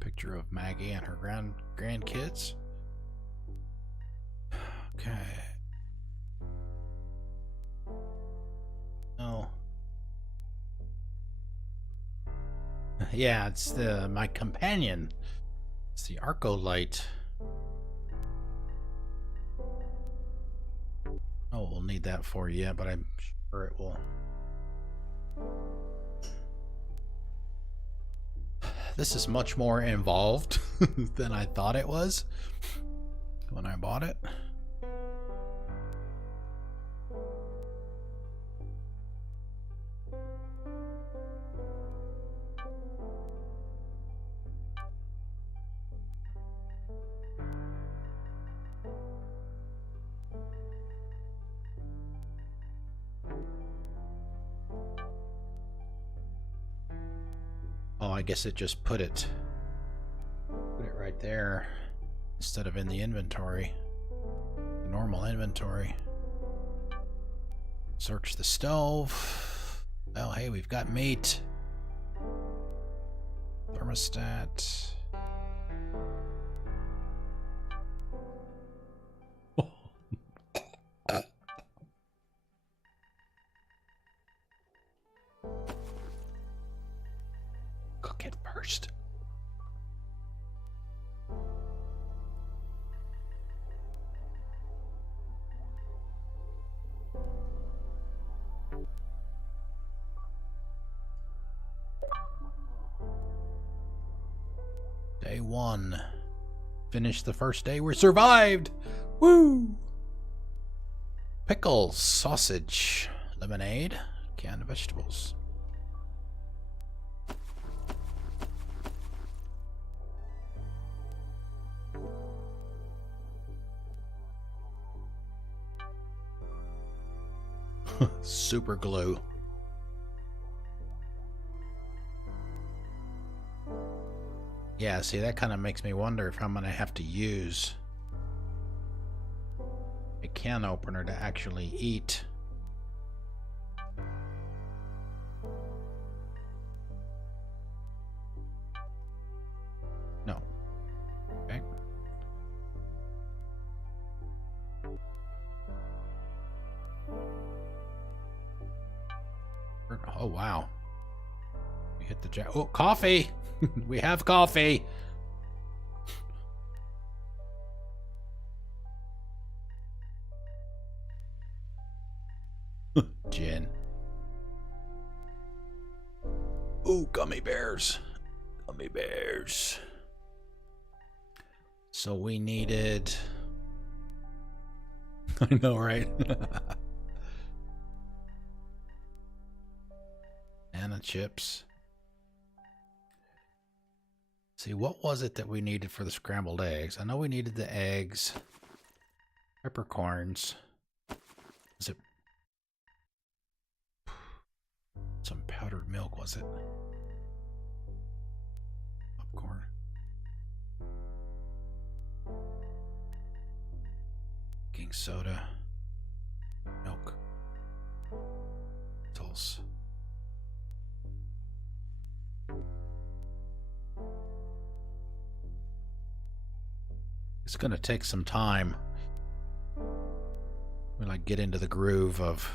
Picture of Maggie and her grandkids. Okay. Oh. Yeah, it's my companion. It's the Arcolite. Oh, we'll need that for you, but I'm sure it will. This is much more involved than I thought it was when I bought it. Oh, I guess it just put it right there instead of in the inventory, the normal inventory. Search the stove. Oh, hey, we've got meat. Thermostat. Cook it first. Day 1. Finished the first day. We survived! Woo! Pickles, sausage, lemonade, canned vegetables. Super glue. Yeah, see, that kind of makes me wonder if I'm going to have to use a can opener to actually eat. Oh, wow. We hit the jack. Oh, coffee! We have coffee! Gin. Ooh, gummy bears. Gummy bears. So we needed... I know, right? Banana chips. See, what was it that we needed for the scrambled eggs? I know we needed the eggs. Peppercorns. Was it... some powdered milk, was it? Popcorn. King soda. Milk. Lentils. It's gonna take some time. We like get into the groove of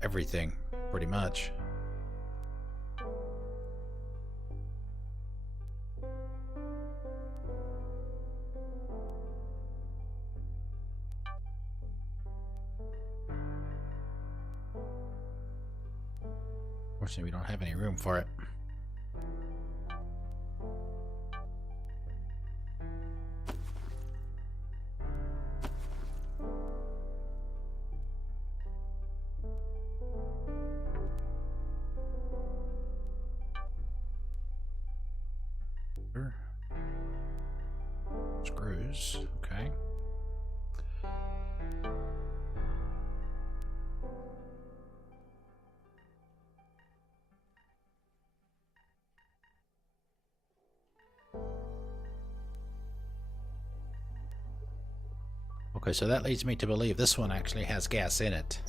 everything, pretty much. Unfortunately, we don't have any room for it. Screws, okay. Okay, so that leads me to believe this one actually has gas in it,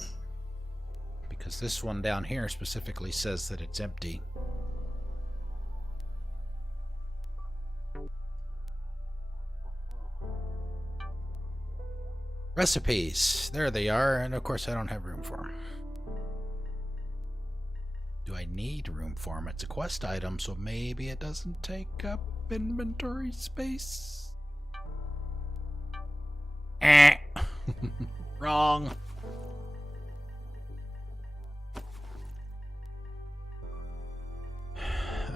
because this one down here specifically says that it's empty. Recipes. There they are, and of course I don't have room for them. Do I need room for them? It's a quest item, so maybe it doesn't take up inventory space. Wrong.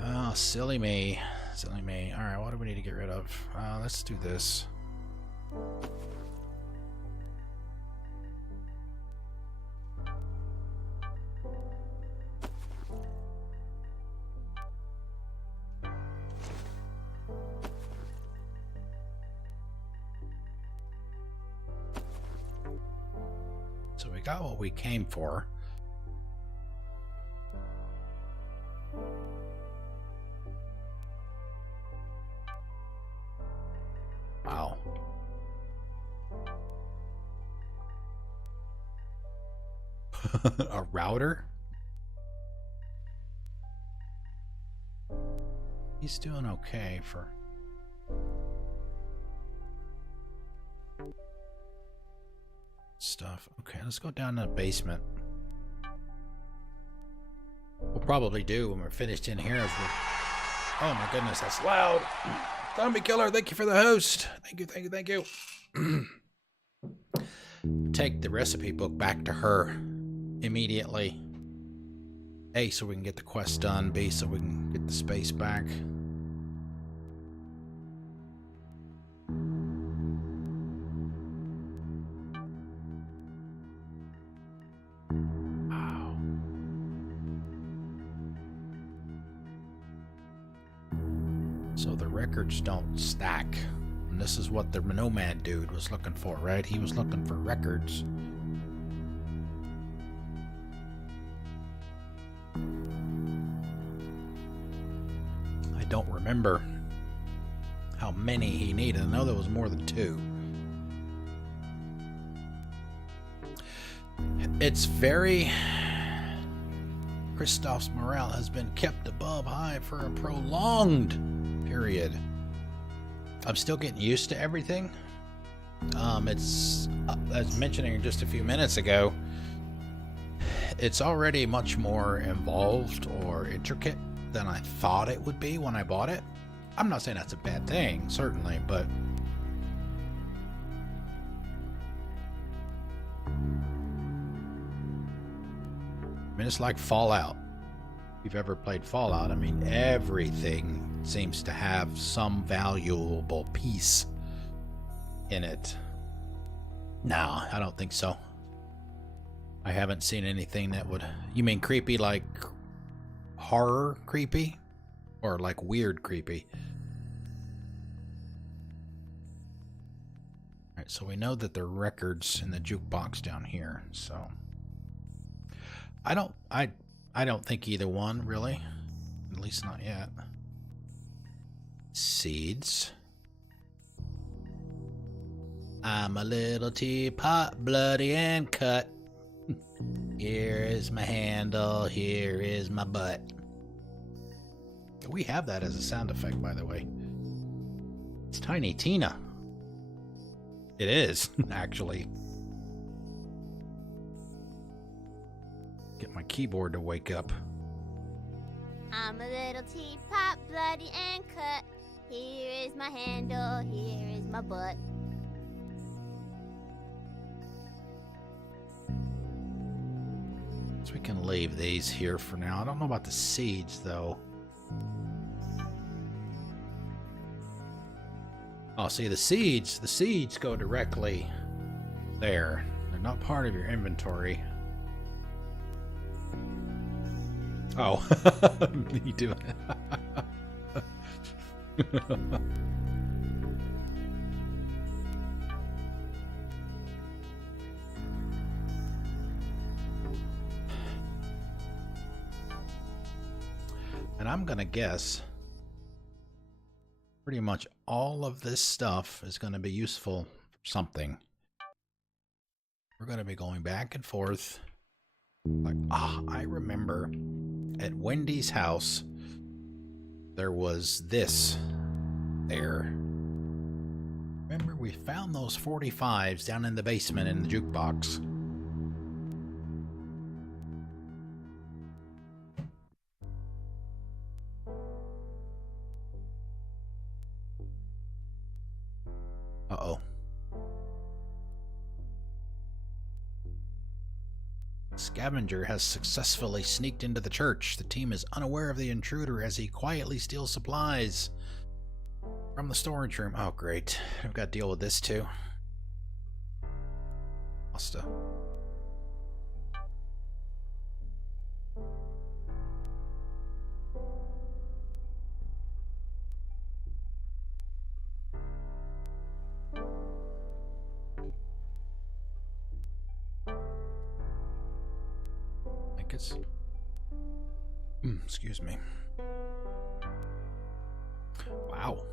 Oh, silly me. Silly me. Alright, what do we need to get rid of? Let's do this. So we got what we came for. Wow. A router? He's doing okay for... stuff. Okay, let's go down to the basement. We'll probably do when we're finished in here is we'll... Oh my goodness, that's loud. Zombie Killer, thank you for the host. Thank you, thank you, thank you. Take the recipe book back to her immediately. A, so we can get the quest done. B, so we can get the space back. Wow. So the records don't stack. And this is what the Nomad dude was looking for, right? He was looking for records. I don't remember how many he needed. I know there was more than 2. It's very Kristoff's morale has been kept above high for a prolonged period. I'm still getting used to everything. It's, as mentioning just a few minutes ago, it's already much more involved or intricate than I thought it would be when I bought it. I'm not saying that's a bad thing, certainly, but I mean, it's like Fallout. If you've ever played Fallout, I mean, everything seems to have some valuable piece in it. No, I don't think so. I haven't seen anything that would... You mean creepy like horror creepy? Or like weird creepy? Alright, so we know that there are records in the jukebox down here, so... I don't think either one, really. At least not yet. Seeds. I'm a little teapot, bloody and cut. Here is my handle, here is my butt. We have that as a sound effect, by the way. It's Tiny Tina. It is, actually. Get my keyboard to wake up. I'm a little teapot, bloody and cut. Here is my handle, here is my butt. So we can leave these here for now. I don't know about the seeds, though. Oh, see, the seeds go directly there. They're not part of your inventory. Oh, you do it. And I'm gonna guess pretty much all of this stuff is going to be useful for something. We're going to be going back and forth. Like, I remember at Wendy's house, there was this there. Remember, we found those 45s down in the basement in the jukebox. Uh-oh. Scavenger has successfully sneaked into the church. The team is unaware of the intruder as he quietly steals supplies from the storage room. Oh, great. I've got to deal with this, too. Pasta. Excuse me. Wow.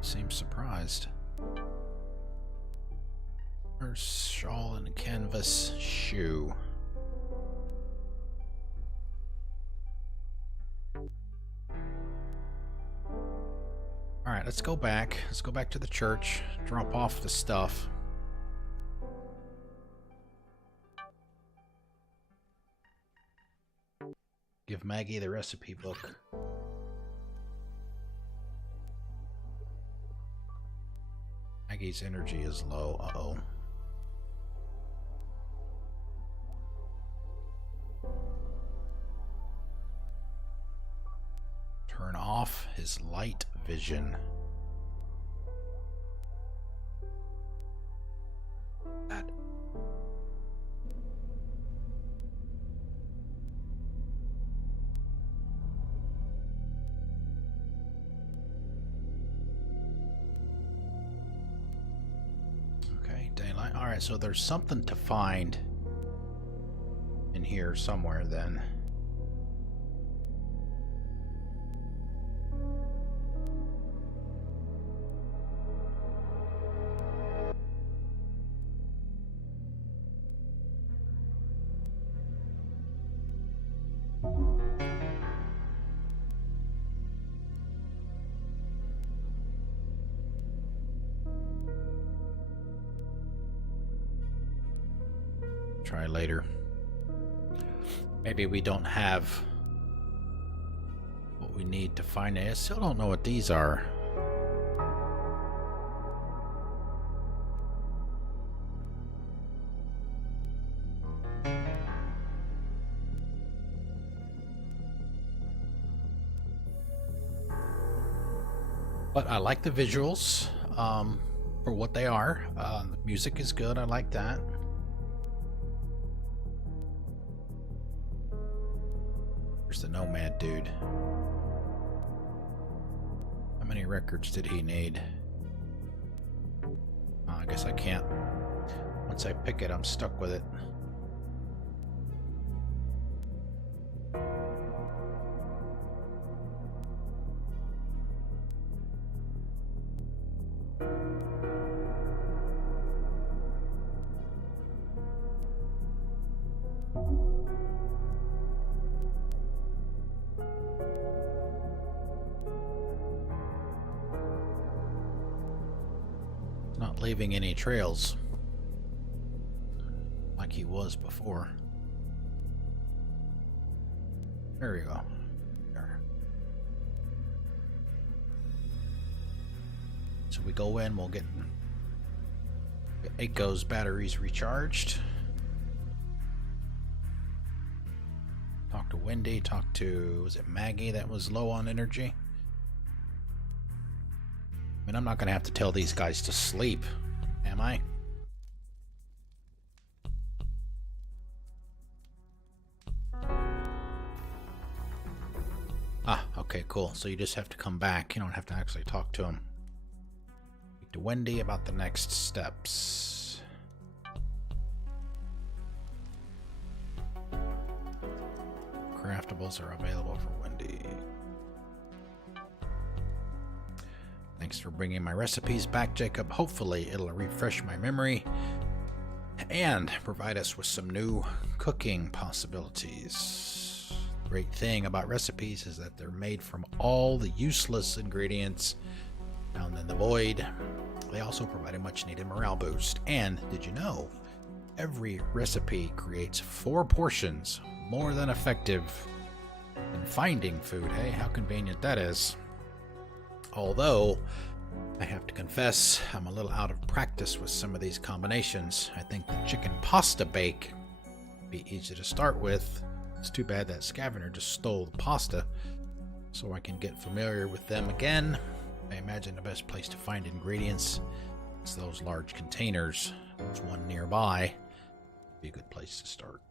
Seems surprised. Shawl and canvas shoe. Alright, let's go back. Let's go back to the church. Drop off the stuff. Give Maggie the recipe book. Maggie's energy is low. Uh-oh. Turn off his light vision. That. Okay, daylight. All right, so there's something to find in here somewhere then. Try later. Maybe we don't have what we need to find it. I still don't know what these are. But I like the visuals for what they are. The music is good. I like that. There's the Nomad dude. How many records did he need? I guess I can't. Once I pick it, I'm stuck with it. Not leaving any trails like he was before. There we go. There. So we go in, we'll get Aiko's batteries recharged. Talk to Wendy, talk to, was it Maggie that was low on energy? I mean, I'm not going to have to tell these guys to sleep, am I? Ah, okay, cool. So you just have to come back. You don't have to actually talk to him. Speak to Wendy about the next steps. Craftables are available for Wendy. Thanks for bringing my recipes back, Jacob. Hopefully it'll refresh my memory and provide us with some new cooking possibilities. The great thing about recipes is that they're made from all the useless ingredients found in the void. They also provide a much needed morale boost. And did you know, every recipe creates 4 portions, more than effective in finding food. Hey, how convenient that is. Although, I have to confess, I'm a little out of practice with some of these combinations. I think the chicken pasta bake would be easy to start with. It's too bad that scavenger just stole the pasta, so I can get familiar with them again. I imagine the best place to find ingredients is those large containers. There's one nearby. Be a good place to start.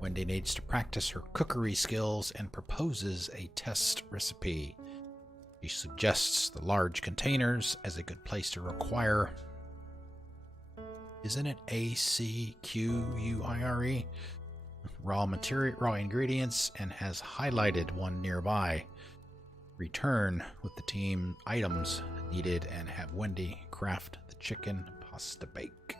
Wendy needs to practice her cookery skills and proposes a test recipe. She suggests the large containers as a good place to require, isn't it ACQUIRE? Raw ingredients, and has highlighted one nearby. Return with the team items needed and have Wendy craft the chicken pasta bake.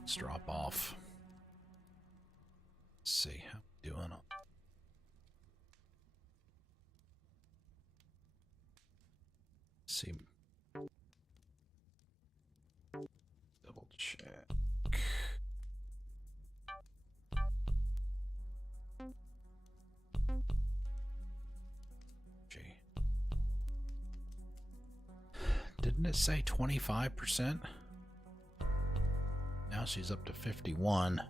Let's drop off. Let's see how we're doing. Let's see. Double check. Gee. Didn't it say 25%? Now she's up to 51.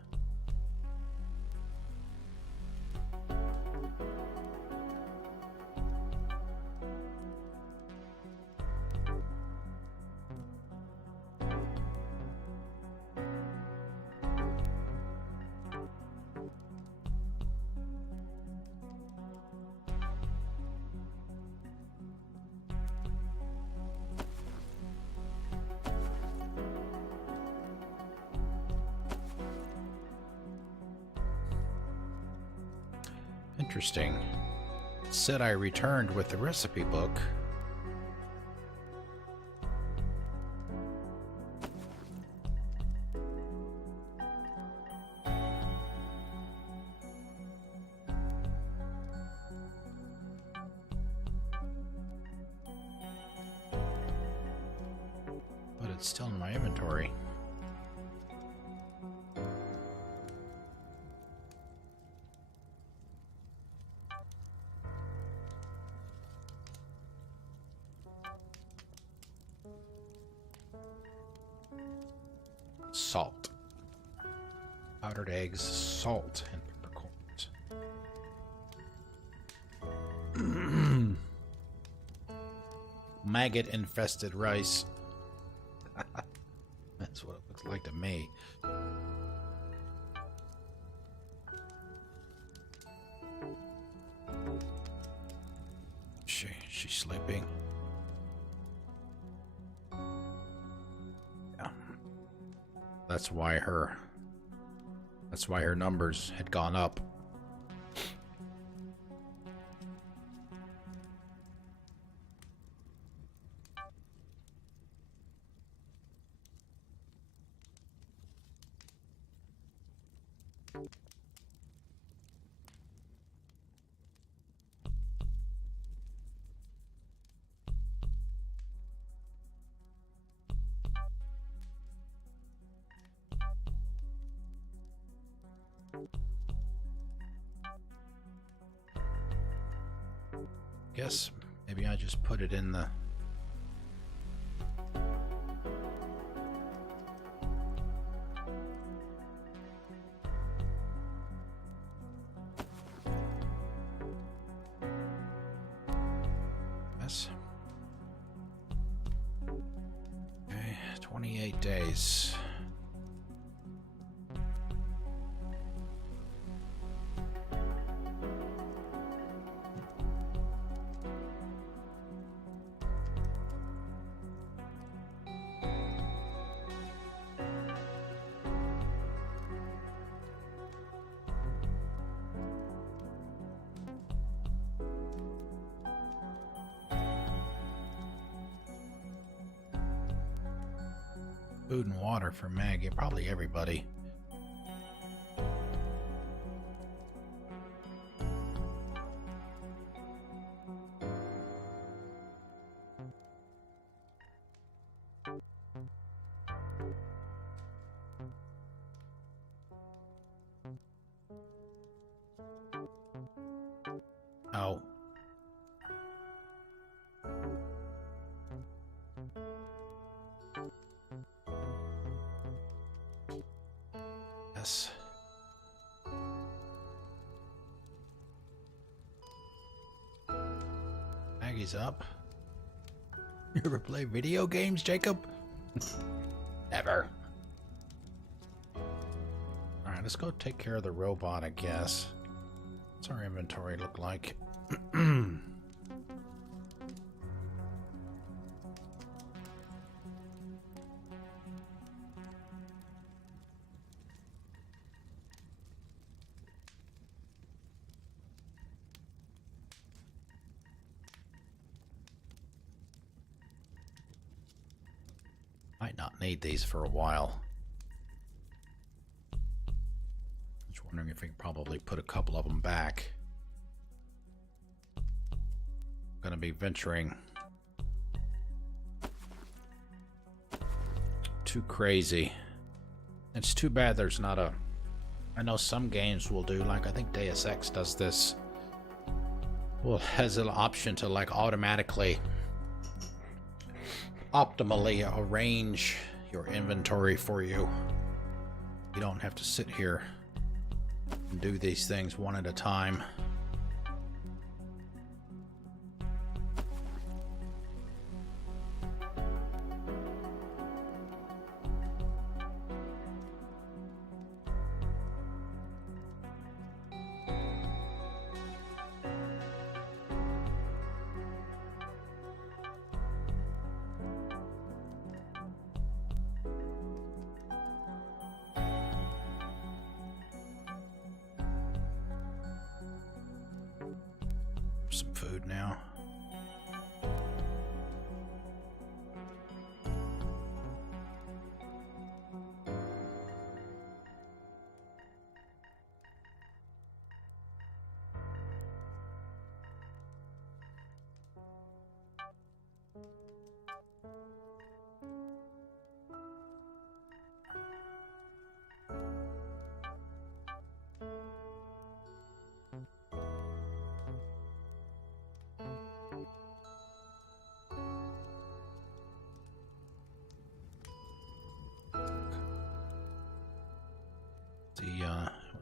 Interesting. It said I returned with the recipe book. But it's still in my inventory. Salt. Powdered eggs, salt, and peppercorns. Maggot-infested rice. That's what it looks like to me. She's sleeping. Yeah. That's why her numbers had gone up. Guess maybe I just put it in the... Yes. Okay, 28 days. Food and water for Maggie, probably everybody. Oh. Yes. Maggie's up. You ever play video games, Jacob? Never. Alright, let's go take care of the robot, I guess. What's our inventory look like? Might not need these for a while. Just wondering if we can probably put a couple of them back. Gonna be venturing too crazy. It's too bad there's not a... I know some games will do, like I think Deus Ex does this. Well, has an option to like automatically optimally arrange your inventory for you. You don't have to sit here and do these things one at a time. some food now.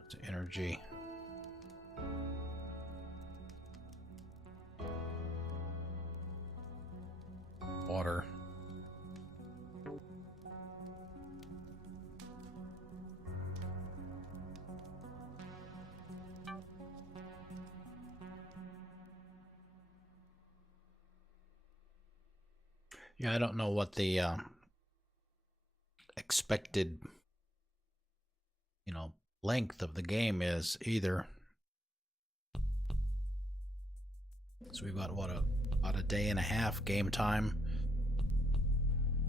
What's the energy? Water. Yeah, I don't know what the expected, length of the game is either. So we've got about a day and a half game time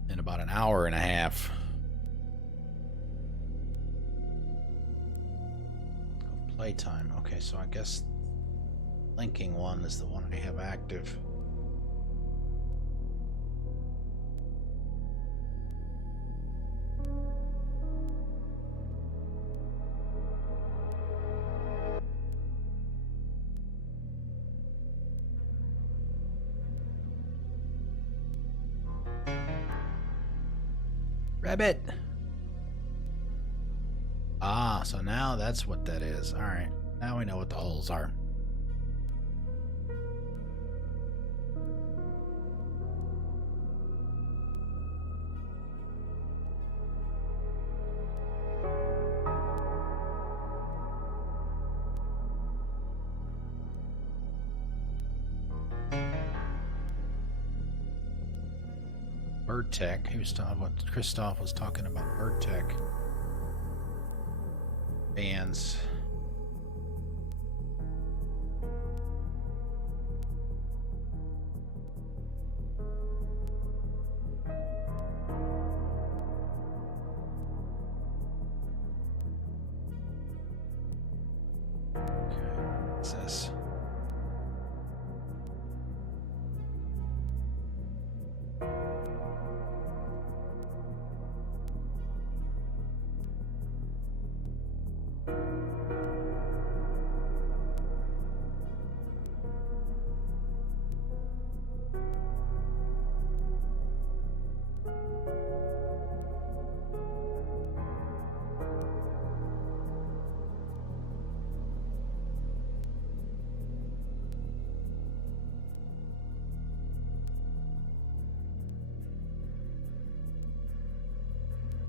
and about an hour and a half of playtime. Okay, so I guess linking one is the one I have active. Rabbit! Ah, so now that's what that is. Alright, now we know what the holes are. Bird tech. He was talking about, Christoph was talking about bird tech. Bands. Okay, what's this?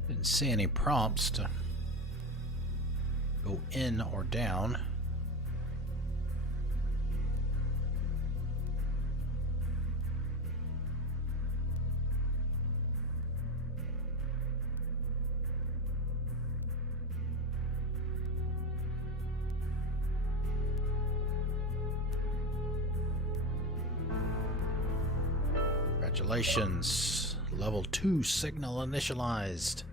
Didn't see any prompts to go in or down. Congratulations. Level 2 signal initialized.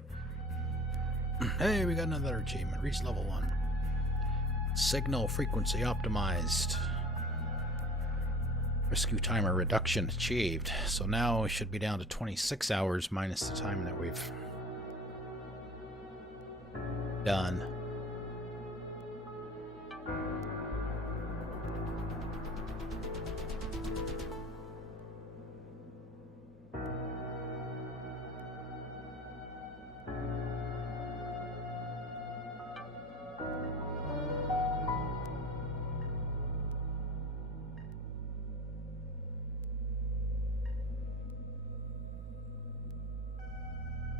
Hey, we got another achievement. Reach level 1. Signal frequency optimized. Rescue timer reduction achieved. So now we should be down to 26 hours minus the time that we've done.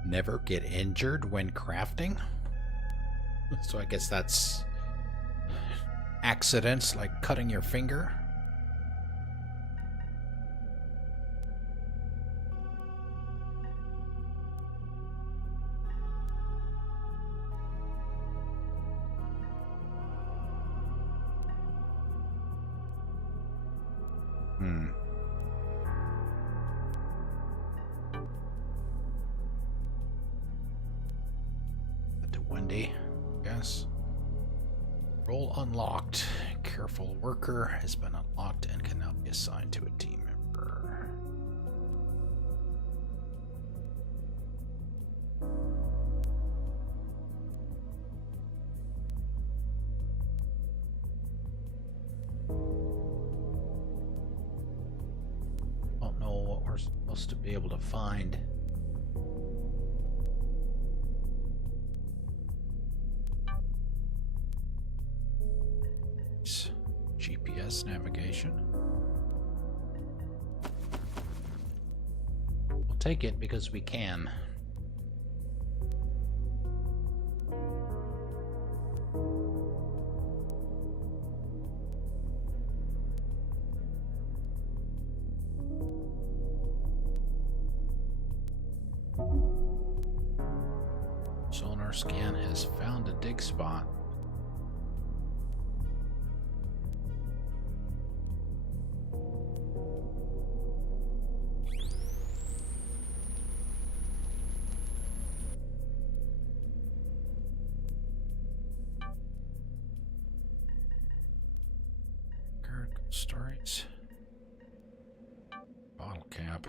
Never get injured when crafting? So I guess that's accidents like cutting your finger. handy, yes. Role unlocked. Careful worker has been unlocked and can now be assigned to a team member. Don't know what we're supposed to be able to find. GPS navigation. We'll take it because we can. Sonar scan has found a dig spot. Stories. Bottle cap.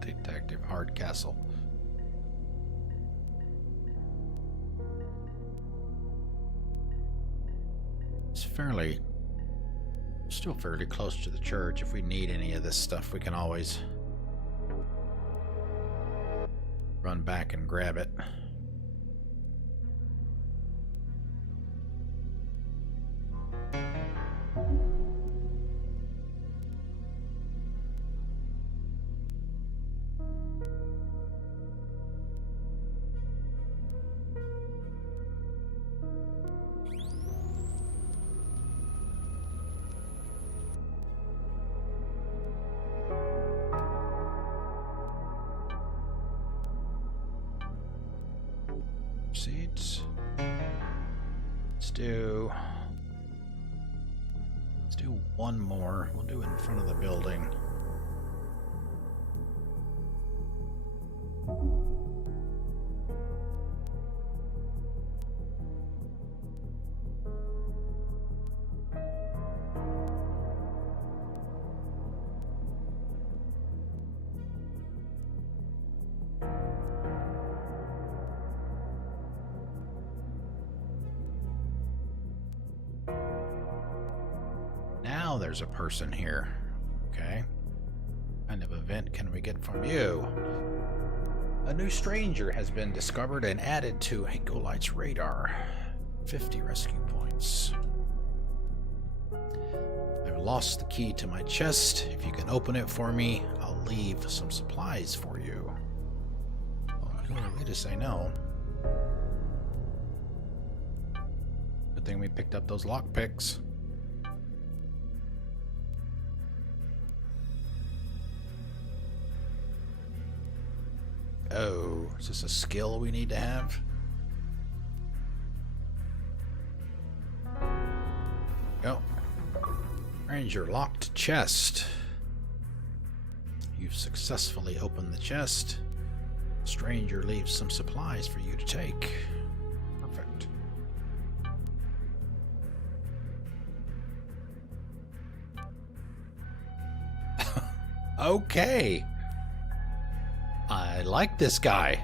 Detective Hardcastle. It's still fairly close to the church. If we need any of this stuff, we can always run back and grab it. Seats. Let's do one more. We'll do it in front of the building. Now there's a person here. Okay. What kind of event can we get from you? A new stranger has been discovered and added to Golite's radar. 50 rescue points. I've lost the key to my chest. If you can open it for me, I'll leave some supplies for you. Oh, who are we to say no? Good thing we picked up those lockpicks. Oh, is this a skill we need to have? Go. Ranger, locked chest. You've successfully opened the chest. Stranger leaves some supplies for you to take. Perfect. Okay. I like this guy.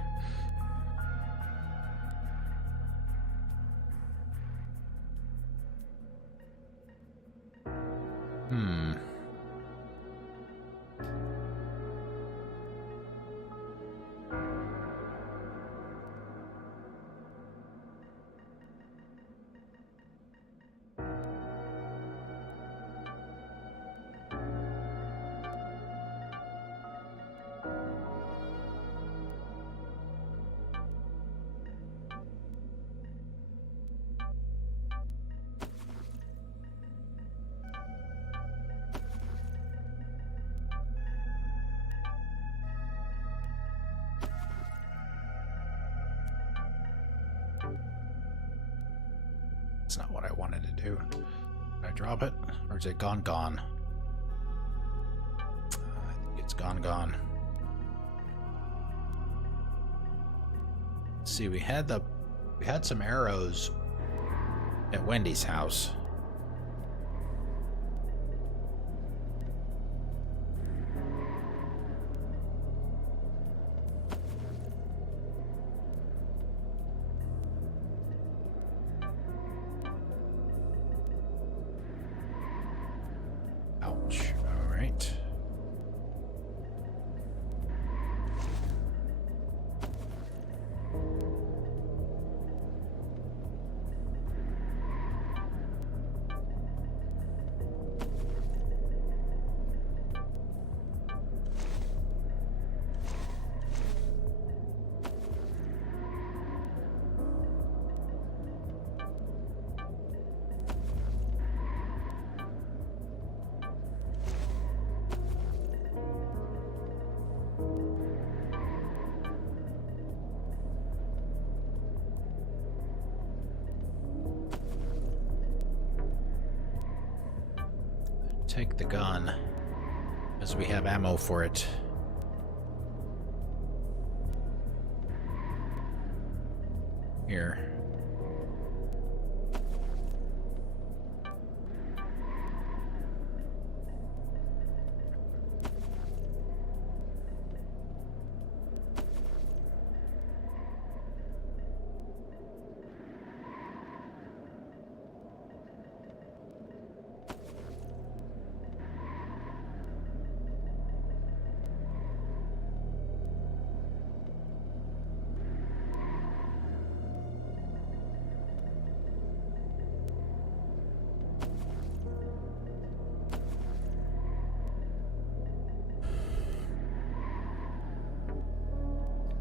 That's not what I wanted to do. Did I drop it? Or is it gone? I think it's gone. Let's see, we had some arrows at Wendy's house. Ouch. All right. Take the gun, as we have ammo for it. Here.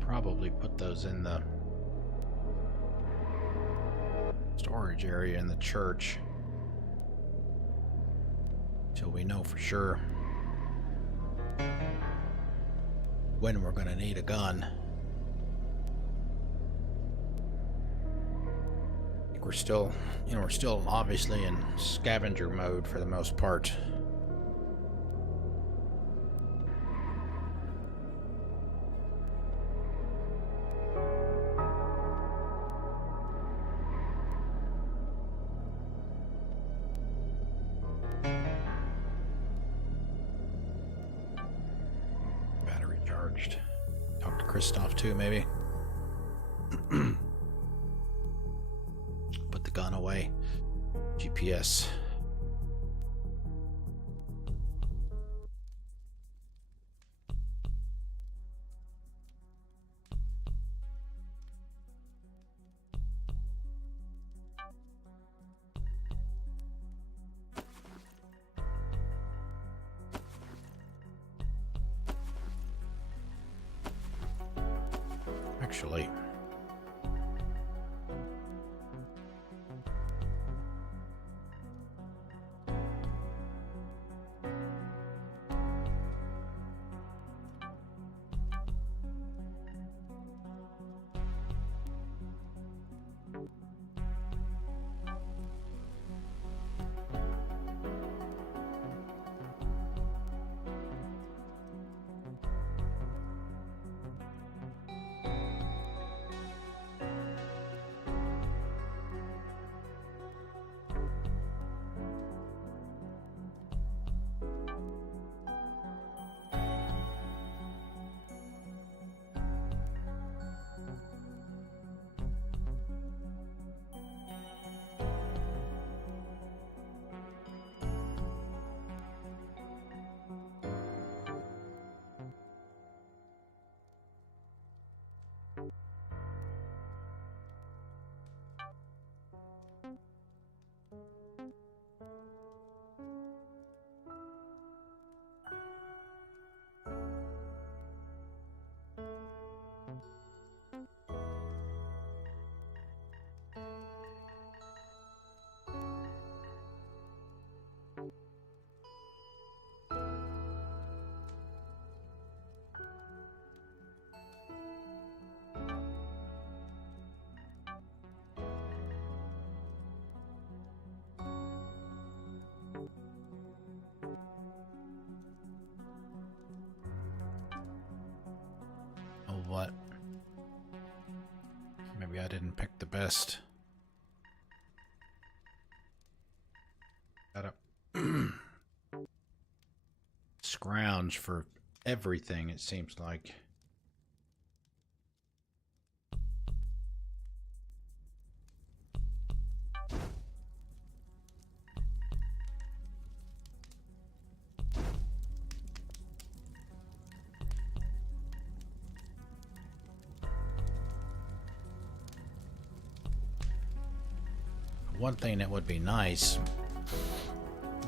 Probably put those in the storage area in the church till we know for sure when we're going to need a gun. I think we're still obviously in scavenger mode for the most part. Talk to Christoph too, maybe. Put the gun away. GPS. Actually, Maybe I didn't pick the best. Gotta scrounge for everything, it seems like. One thing that would be nice,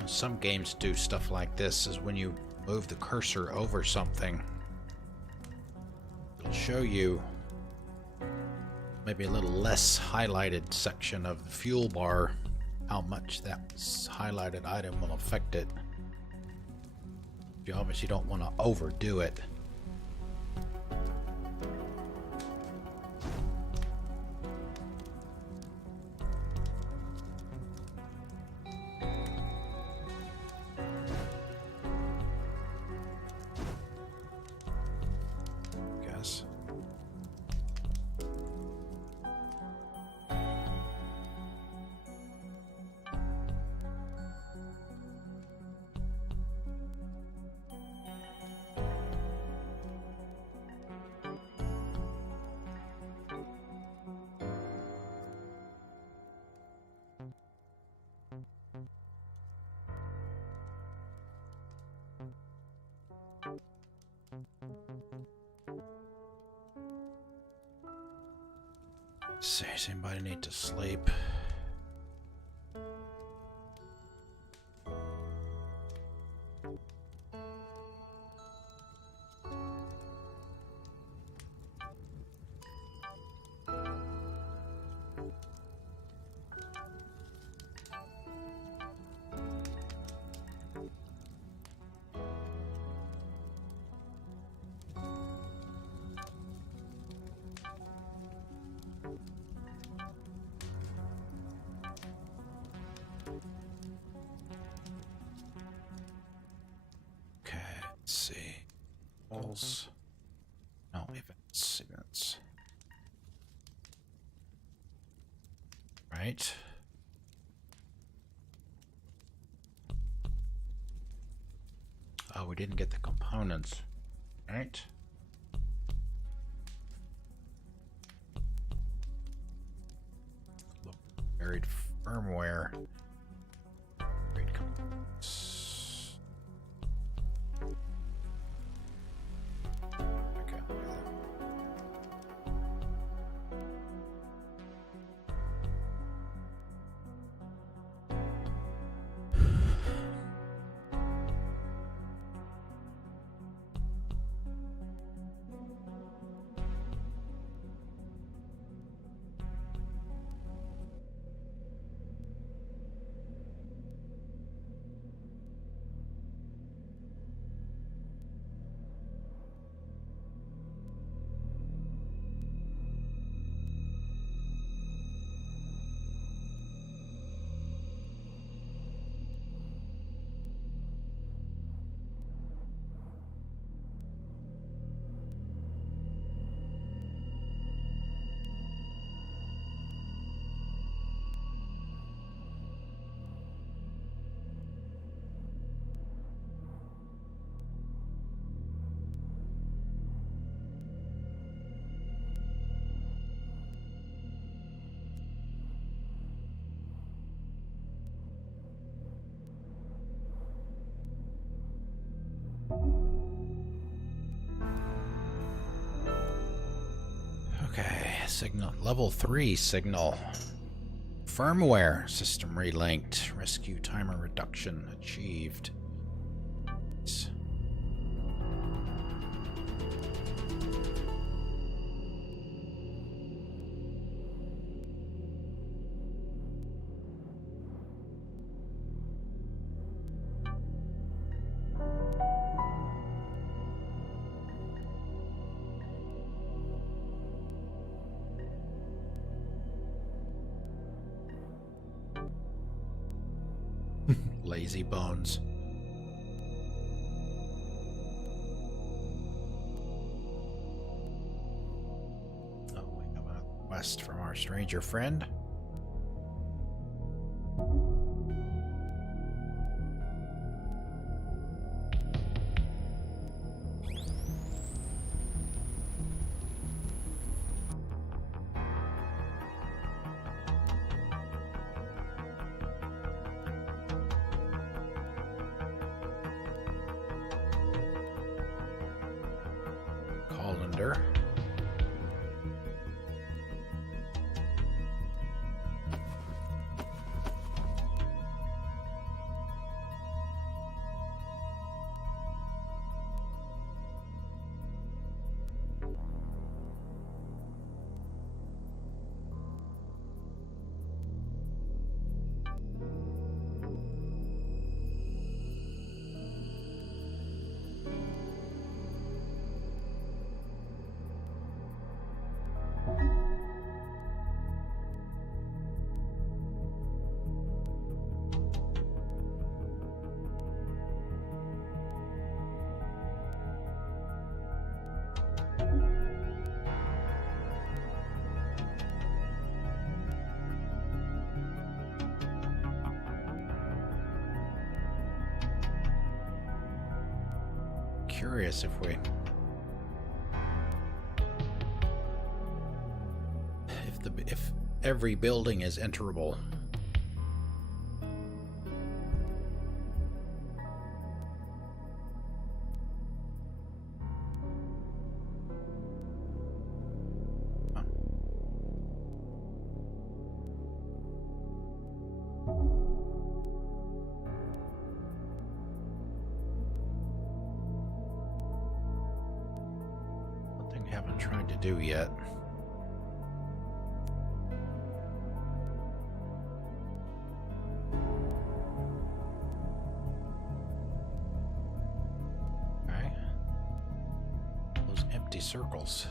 some games do stuff like this, is when you move the cursor over something, it'll show you maybe a little less highlighted section of the fuel bar, how much that highlighted item will affect it. You obviously don't want to overdo it. See, does anybody need to sleep? Let's see. Walls. No, events. Right. Oh, we didn't get the components. Right. Buried firmware. Buried components. Okay, signal level 3 signal. Firmware system relinked. Rescue timer reduction achieved. Lazy bones. Oh, we have a request from our stranger friend. Colander. Curious if every building is enterable. Huh. Something I haven't tried to do yet. Circles.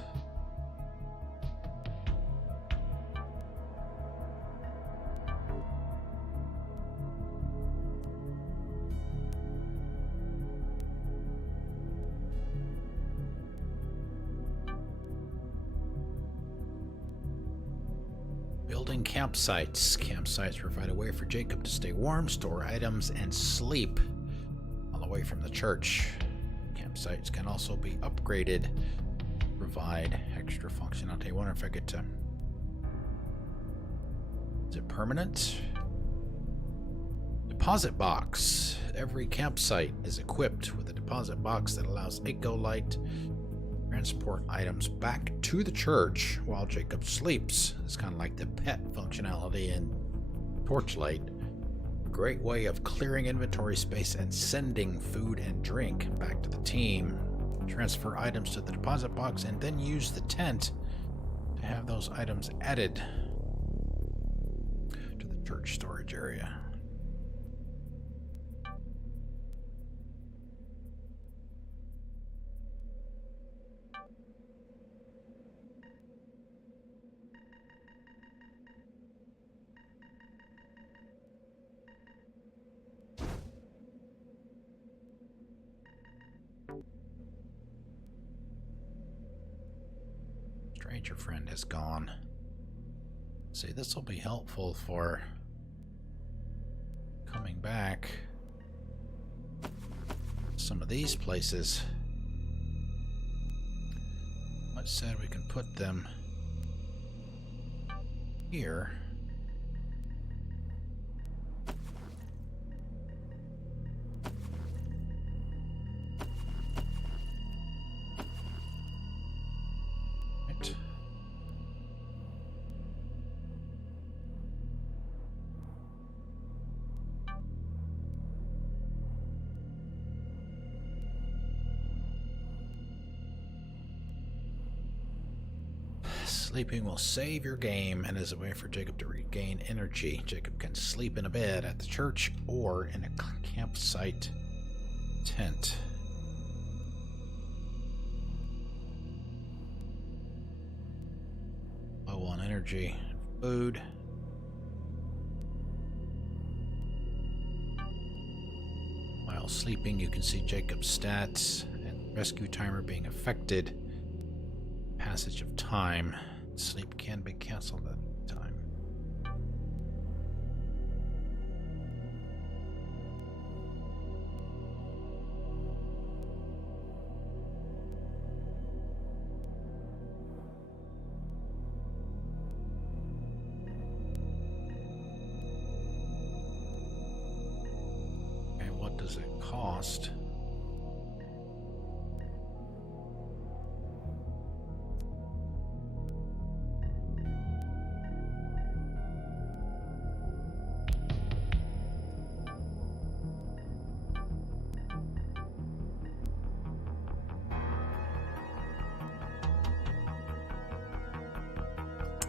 Building campsites. Campsites provide a way for Jacob to stay warm, store items, and sleep all the way from the church. Campsites can also be upgraded. Provide extra functionality. I wonder if I get to... Is it permanent? Deposit box. Every campsite is equipped with a deposit box that allows Ecolite to transport items back to the church while Jacob sleeps. It's kind of like the pet functionality in Torchlight. Great way of clearing inventory space and sending food and drink back to the team. Transfer items to the deposit box and then use the tent to have those items added to the church storage area. Stranger friend is gone. See, this will be helpful for coming back. Some of these places. I said we can put them here. Sleeping will save your game and is a way for Jacob to regain energy. Jacob can sleep in a bed at the church or in a campsite tent. Low on energy, food. While sleeping, you can see Jacob's stats and rescue timer being affected. Passage of time. Sleep can be canceled at any time. And what does it cost?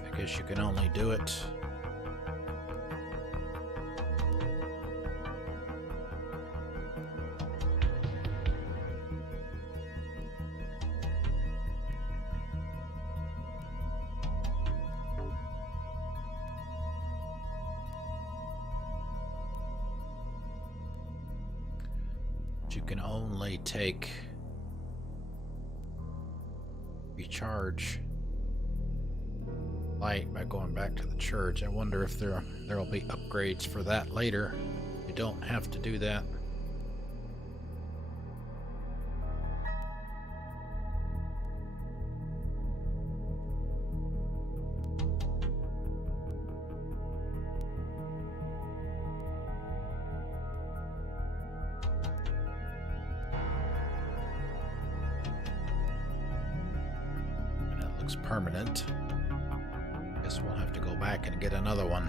I guess you can only do it. You can only take recharge light by going back to the church. I wonder if there'll be upgrades for that later. You don't have to do that. And it looks permanent. Guess we'll have to go back and get another one.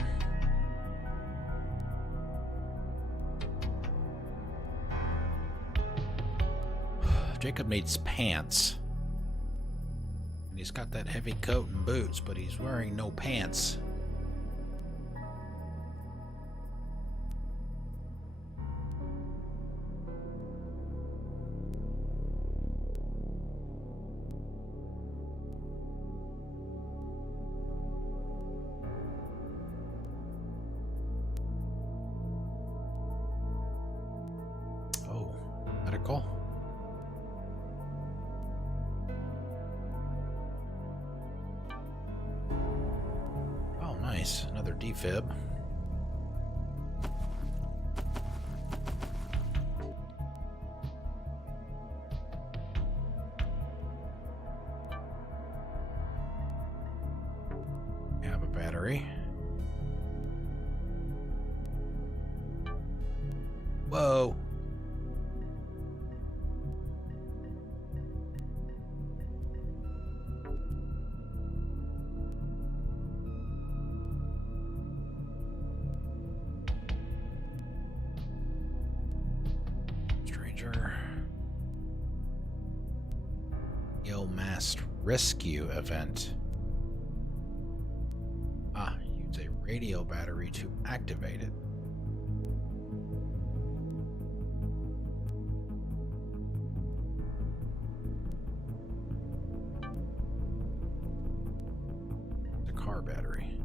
Jacob needs pants. And he's got that heavy coat and boots, but he's wearing no pants. Oh, medical. Oh, nice. Another defib. We have a battery. Whoa. Stranger. Yo, mass rescue event. Ah, use a radio battery to activate it. The car battery.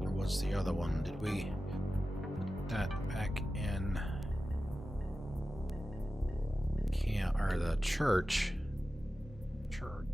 Or what's the other one? Did we put that back in? Can't, or the church. Church.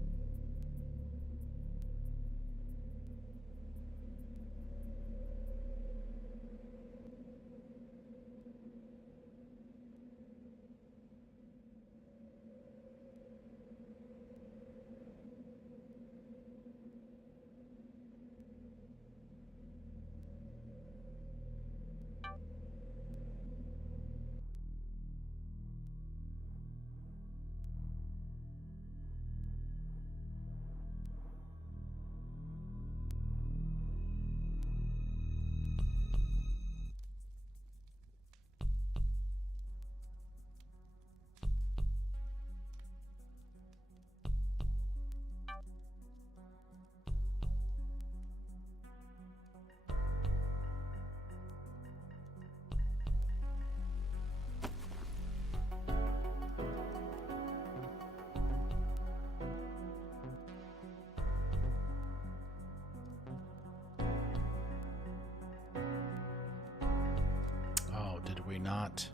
Oh, did we not?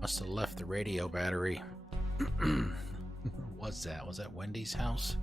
Must have left the radio battery. was that? Was that Wendy's house?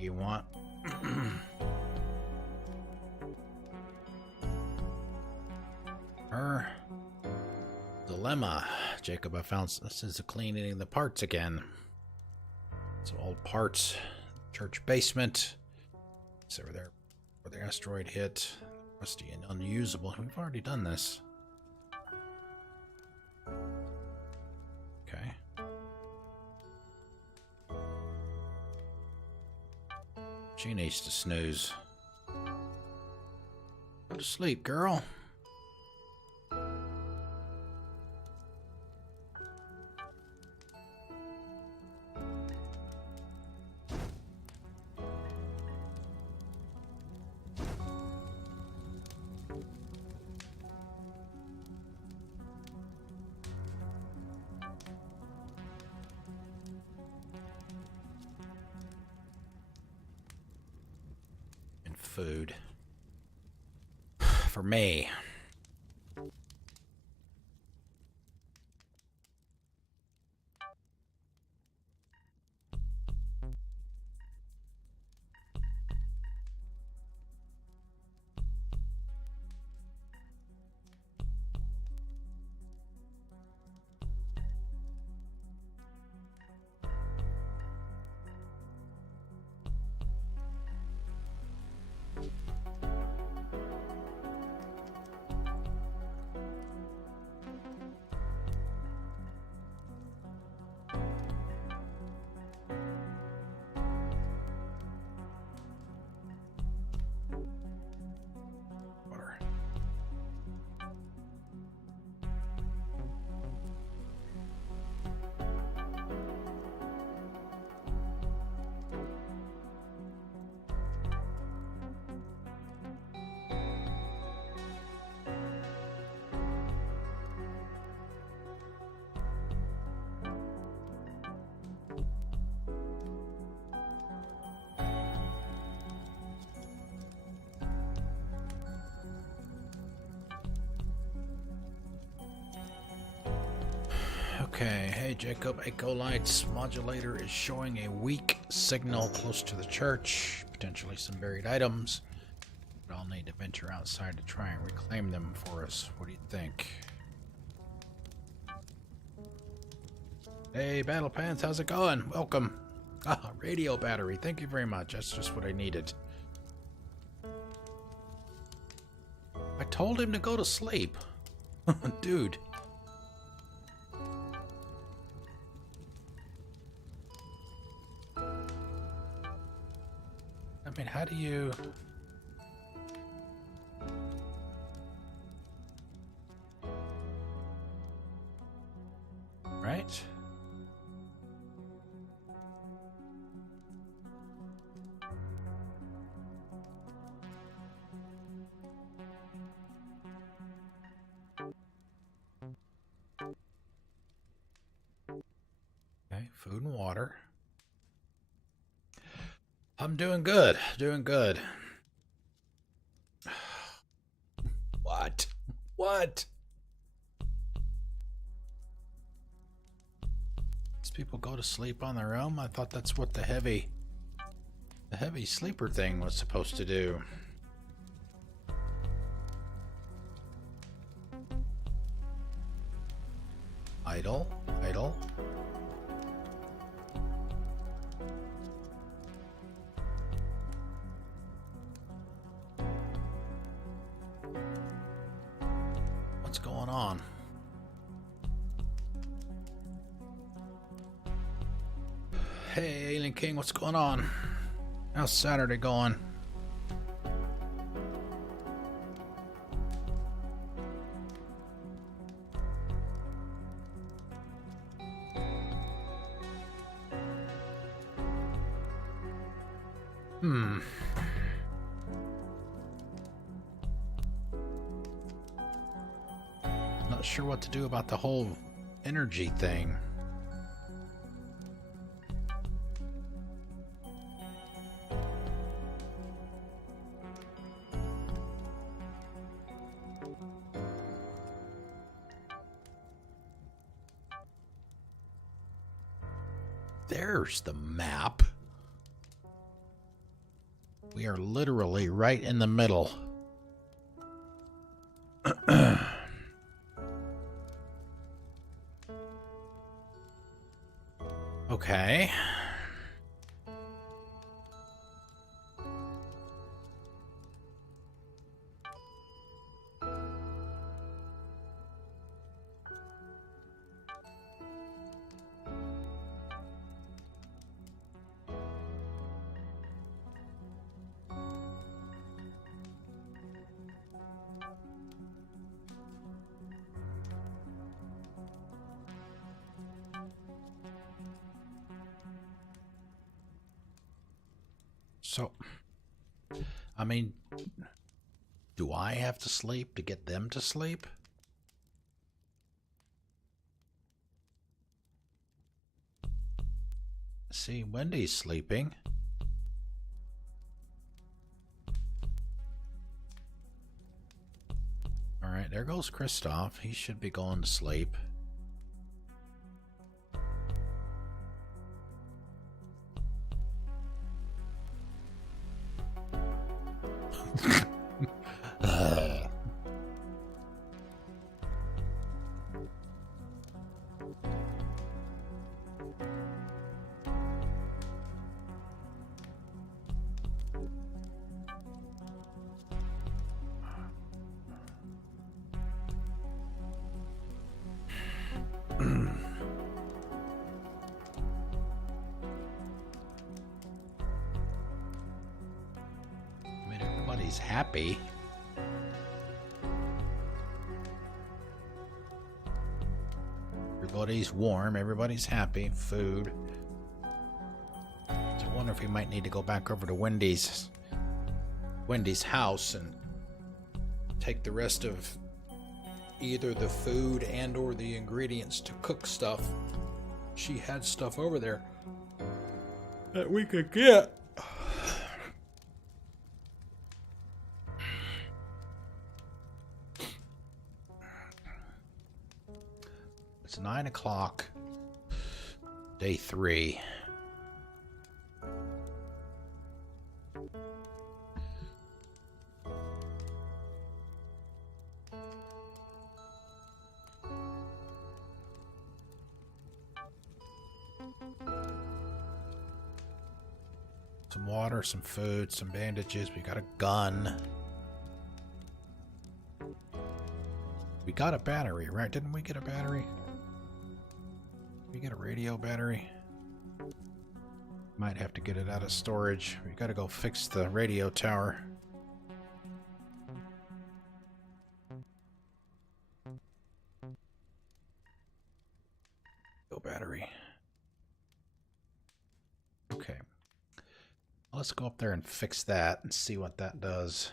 You want her dilemma. Jacob, I found this is cleaning the parts again. It's old parts, church basement. It's over there where the asteroid hit. Rusty and unusable. We've already done this. Okay. She needs to snooze. Go to sleep, girl. Food for me. Okay, hey Jacob, Echo Lights modulator is showing a weak signal close to the church. Potentially some buried items. But I'll need to venture outside to try and reclaim them for us. What do you think? Hey, Battle Pants, how's it going? Welcome. Ah, radio battery. Thank you very much. That's just what I needed. I told him to go to sleep. Dude. I mean, how do you... Right? Okay, food and water. I'm doing good. Doing good. What? What? These people go to sleep on their own? I thought that's what the heavy sleeper thing was supposed to do. Idle, idle. What's going on? Hey, Alien King, what's going on? How's Saturday going? Not sure what to do about the whole energy thing. There's the map. We are literally right in the middle. Okay. So, I mean, do I have to sleep to get them to sleep? See, Wendy's sleeping. All right, there goes Christoph. He should be going to sleep. Everybody's happy. Everybody's warm. Everybody's happy. Food. So I wonder if we might need to go back over to Wendy's house and take the rest of either the food and or the ingredients to cook stuff. She had stuff over there that we could get. It's 9 o'clock, day 3. Some water, some food, some bandages. We got a gun. We got a battery, right? Didn't we get a battery? Did we get a radio battery? Might have to get it out of storage. We gotta go fix the radio tower. Go battery. Okay. Let's go up there and fix that and see what that does.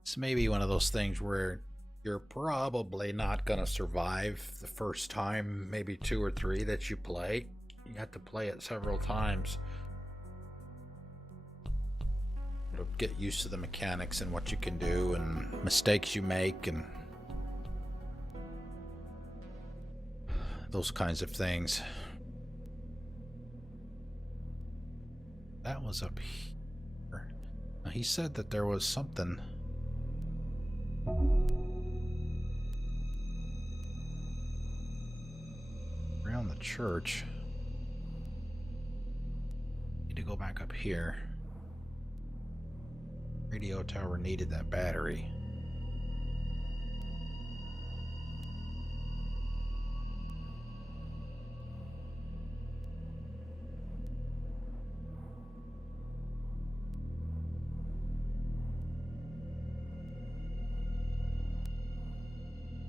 It's maybe one of those things where you're probably not going to survive the first time, maybe 2 or 3 that you play. You have to play it several times to get used to the mechanics and what you can do and mistakes you make and those kinds of things. That was up here. Now, he said that there was something around the church. Need to go back up here. Radio tower needed that battery.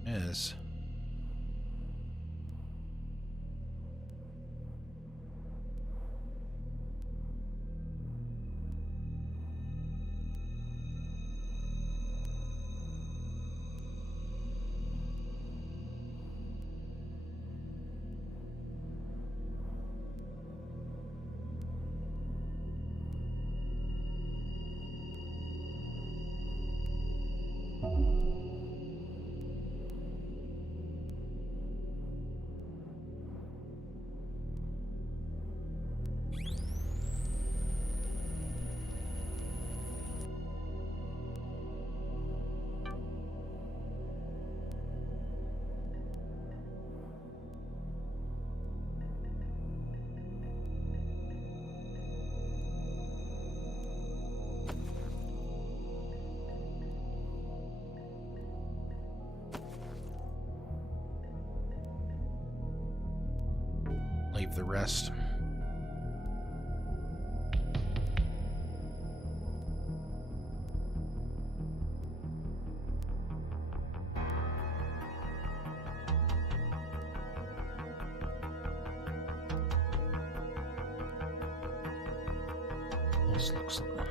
Is leave the rest. This looks like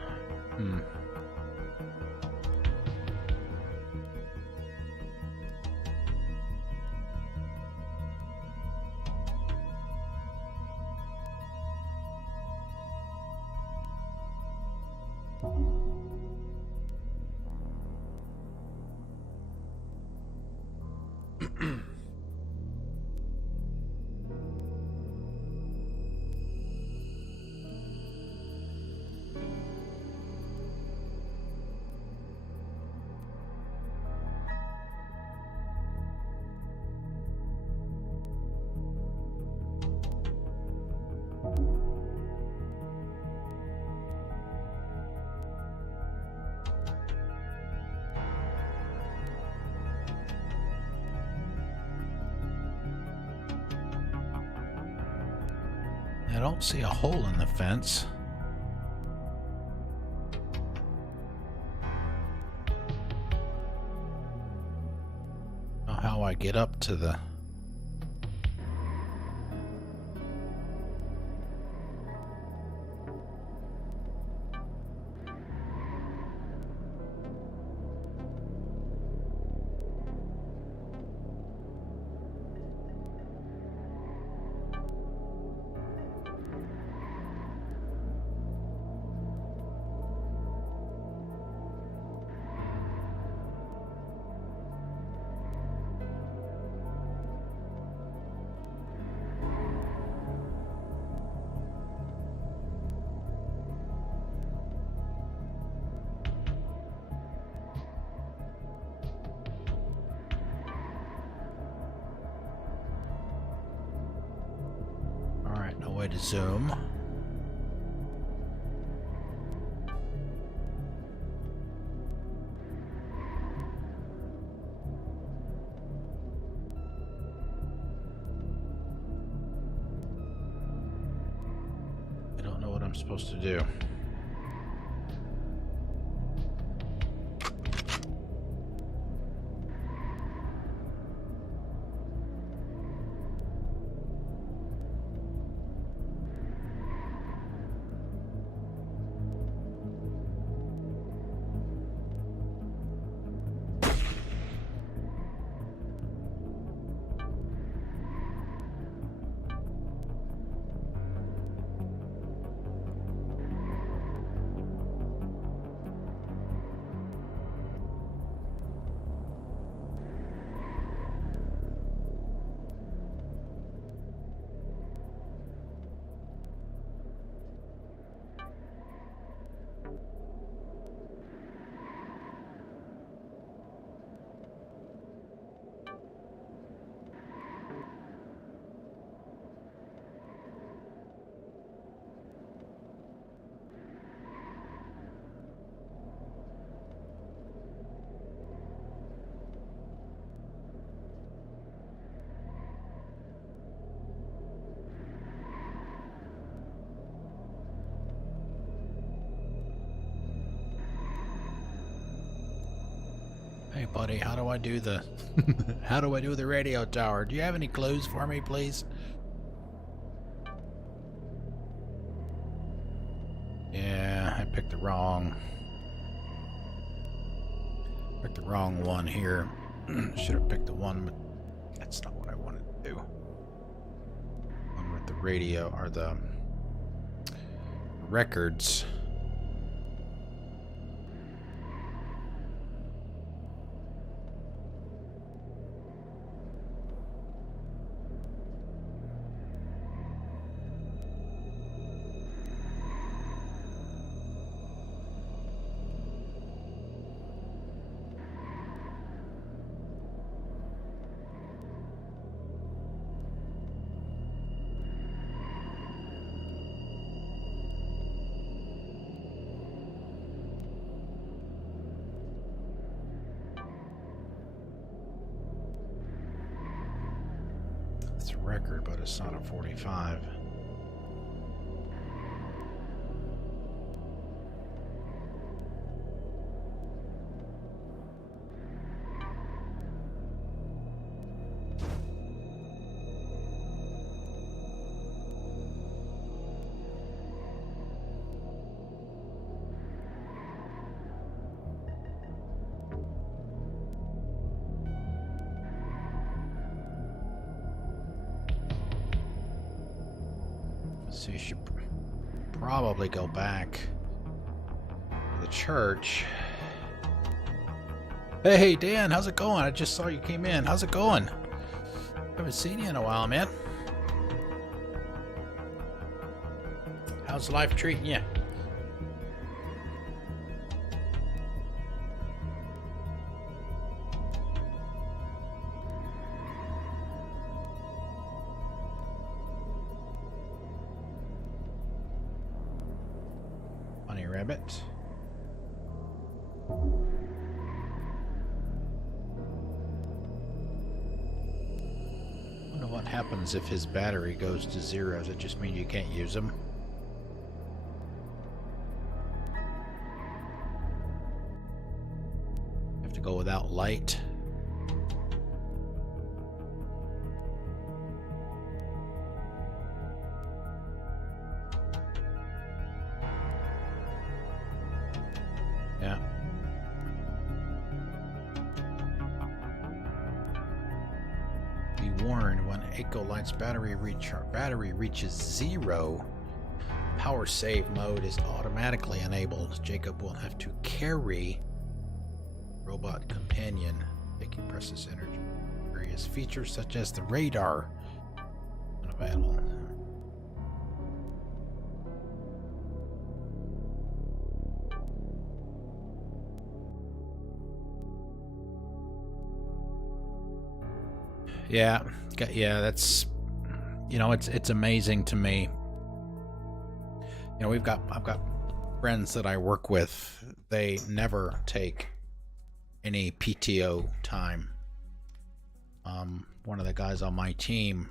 I don't see a hole in the fence. Know how I get up to the... way to zoom. I don't know what I'm supposed to do. Hey buddy, how do I do the how do I do the radio tower? Do you have any clues for me, please? Yeah, I picked the wrong one here. Should have picked the one, but that's not what I wanted to do. One with the radio or the records. It's a record, but it's not a 45. So you should probably go back to the church. Hey, Dan, how's it going? I just saw you came in. How's it going? Haven't seen you in a while, man. How's life treating you? Bunny rabbit. Wonder what happens if his battery goes to 0. Does it just mean you can't use him? Have to go without light. Yeah. Be warned, when Echo Light's battery reaches 0, power save mode is automatically enabled. Jacob will have to carry robot companion, making precious energy. Various features such as the radar unavailable. Yeah, that's, you know, it's amazing to me You know, I've got friends that I work with. They never take any PTO time. One of the guys on my team,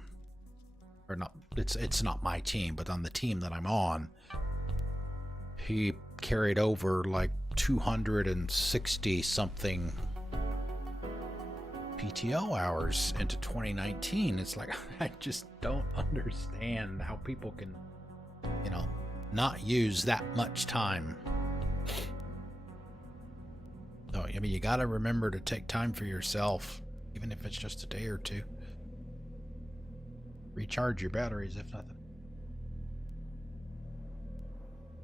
or not, it's not my team, but on the team that I'm on, he carried over like 260 something PTO hours into 2019. It's like, I just don't understand how people can, you know, not use that much time. So, I mean, you got to remember to take time for yourself, even if it's just a day or two. Recharge your batteries, if nothing.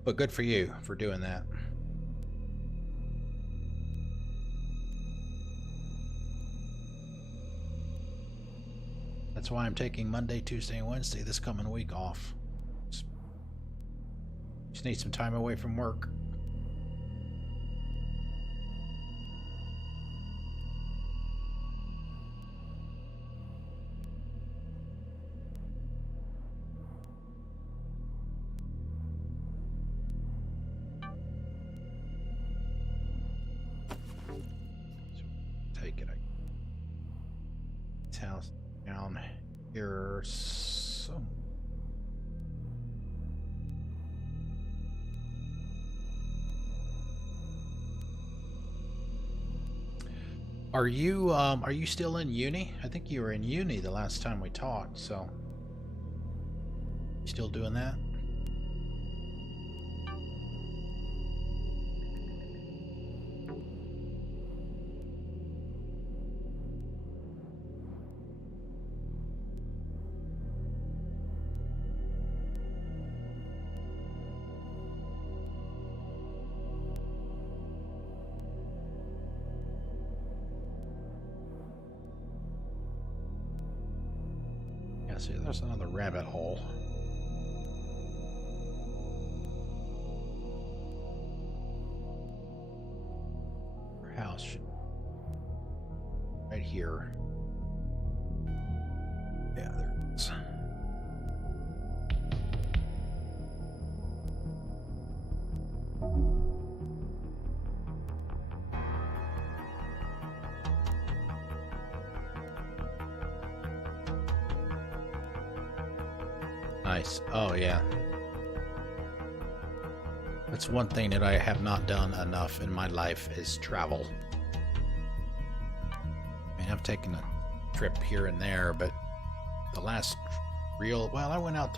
But good for you for doing that. That's why I'm taking Monday, Tuesday, and Wednesday this coming week off. Just need some time away from work. Take it. House down here. So. Are you still in uni? I think you were in uni the last time we talked, so you still doing that? See, there's another rabbit hole. Our house should right here. Yeah, there it is. Nice. Oh, yeah. That's one thing that I have not done enough in my life is travel. I mean, I've taken a trip here and there, but the last real... Well, I went out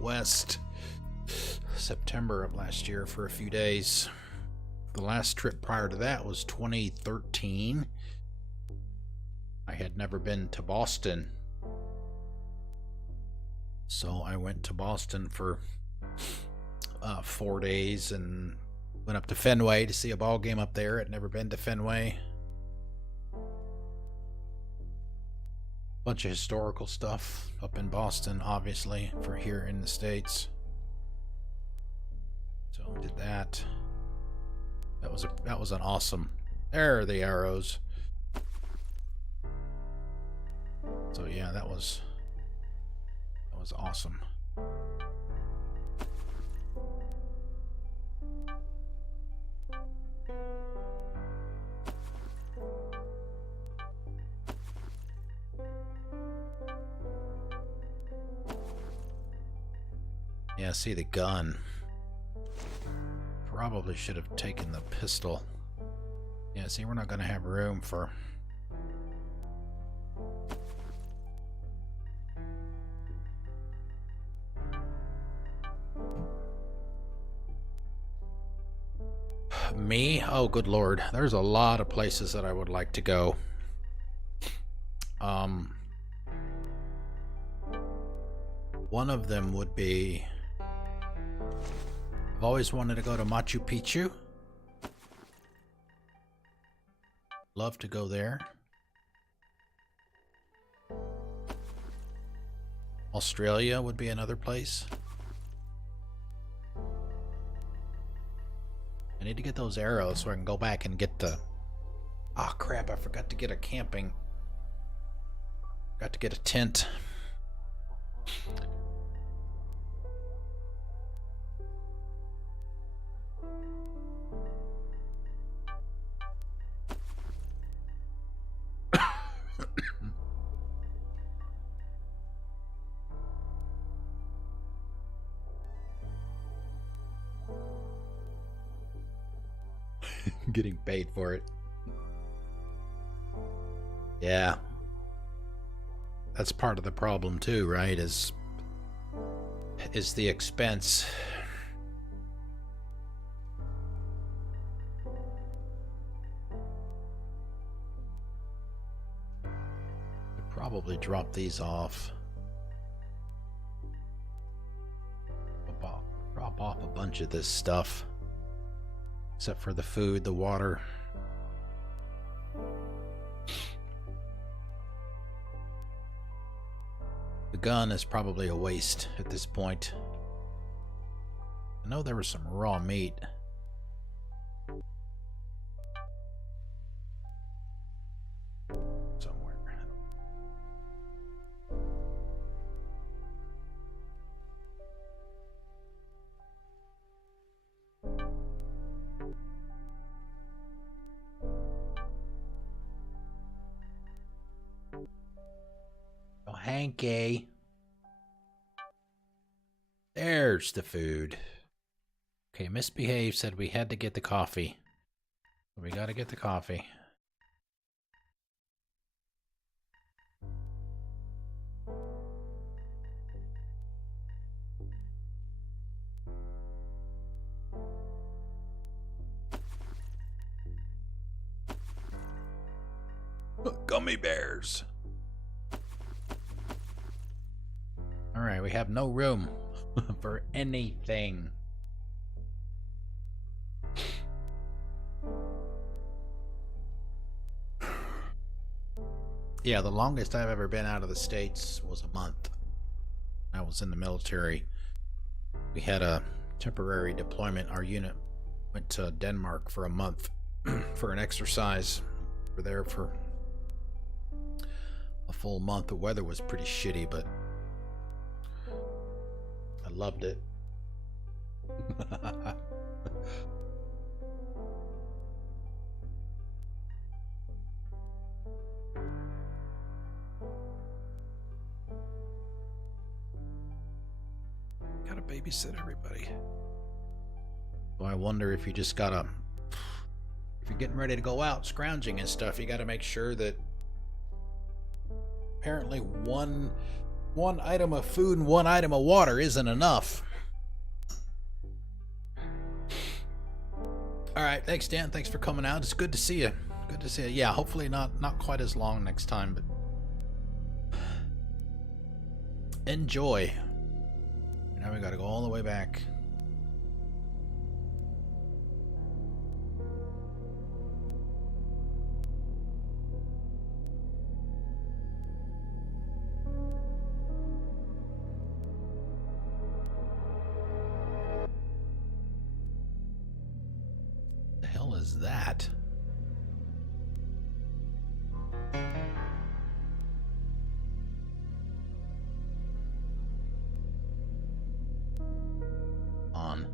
west September of last year for a few days. The last trip prior to that was 2013. I had never been to Boston. So I went to Boston for 4 days and went up to Fenway to see a ball game up there. I'd never been to Fenway. Bunch of historical stuff up in Boston, obviously, for here in the States. So did that. That was an awesome. There are the arrows. So yeah, that was awesome. Yeah, see the gun. Probably should have taken the pistol. Yeah, see, we're not going to have room for... Me? Oh, good lord. There's a lot of places that I would like to go. One of them would be... I've always wanted to go to Machu Picchu. Love to go there. Australia would be another place. I need to get those arrows so I can go back and get the... Ah, crap, I forgot to get a camping. Got to get a tent. Getting paid for it. Yeah. That's part of the problem too, right? Is the expense. I'd probably drop these off. Drop off a bunch of this stuff. Except for the food, the water. The gun is probably a waste at this point. I know there was some raw meat. Somewhere. Oh, Hanky. There's the food. Okay, Misbehave said we had to get the coffee. We gotta get the coffee. Gummy bears. All right, we have no room for anything. Yeah, the longest I've ever been out of the States was a month. I was in the military. We had a temporary deployment. Our unit went to Denmark for a month for an exercise. We were there for a full month. The weather was pretty shitty, but I loved it. Gotta babysit everybody. So I wonder if you just gotta, if you're getting ready to go out scrounging and stuff, you gotta make sure that apparently one item of food and one item of water isn't enough. All right, thanks Dan, thanks for coming out. It's good to see you. Good to see you. Yeah, hopefully not quite as long next time, but enjoy. Now we gotta go all the way back. The hell is that? On.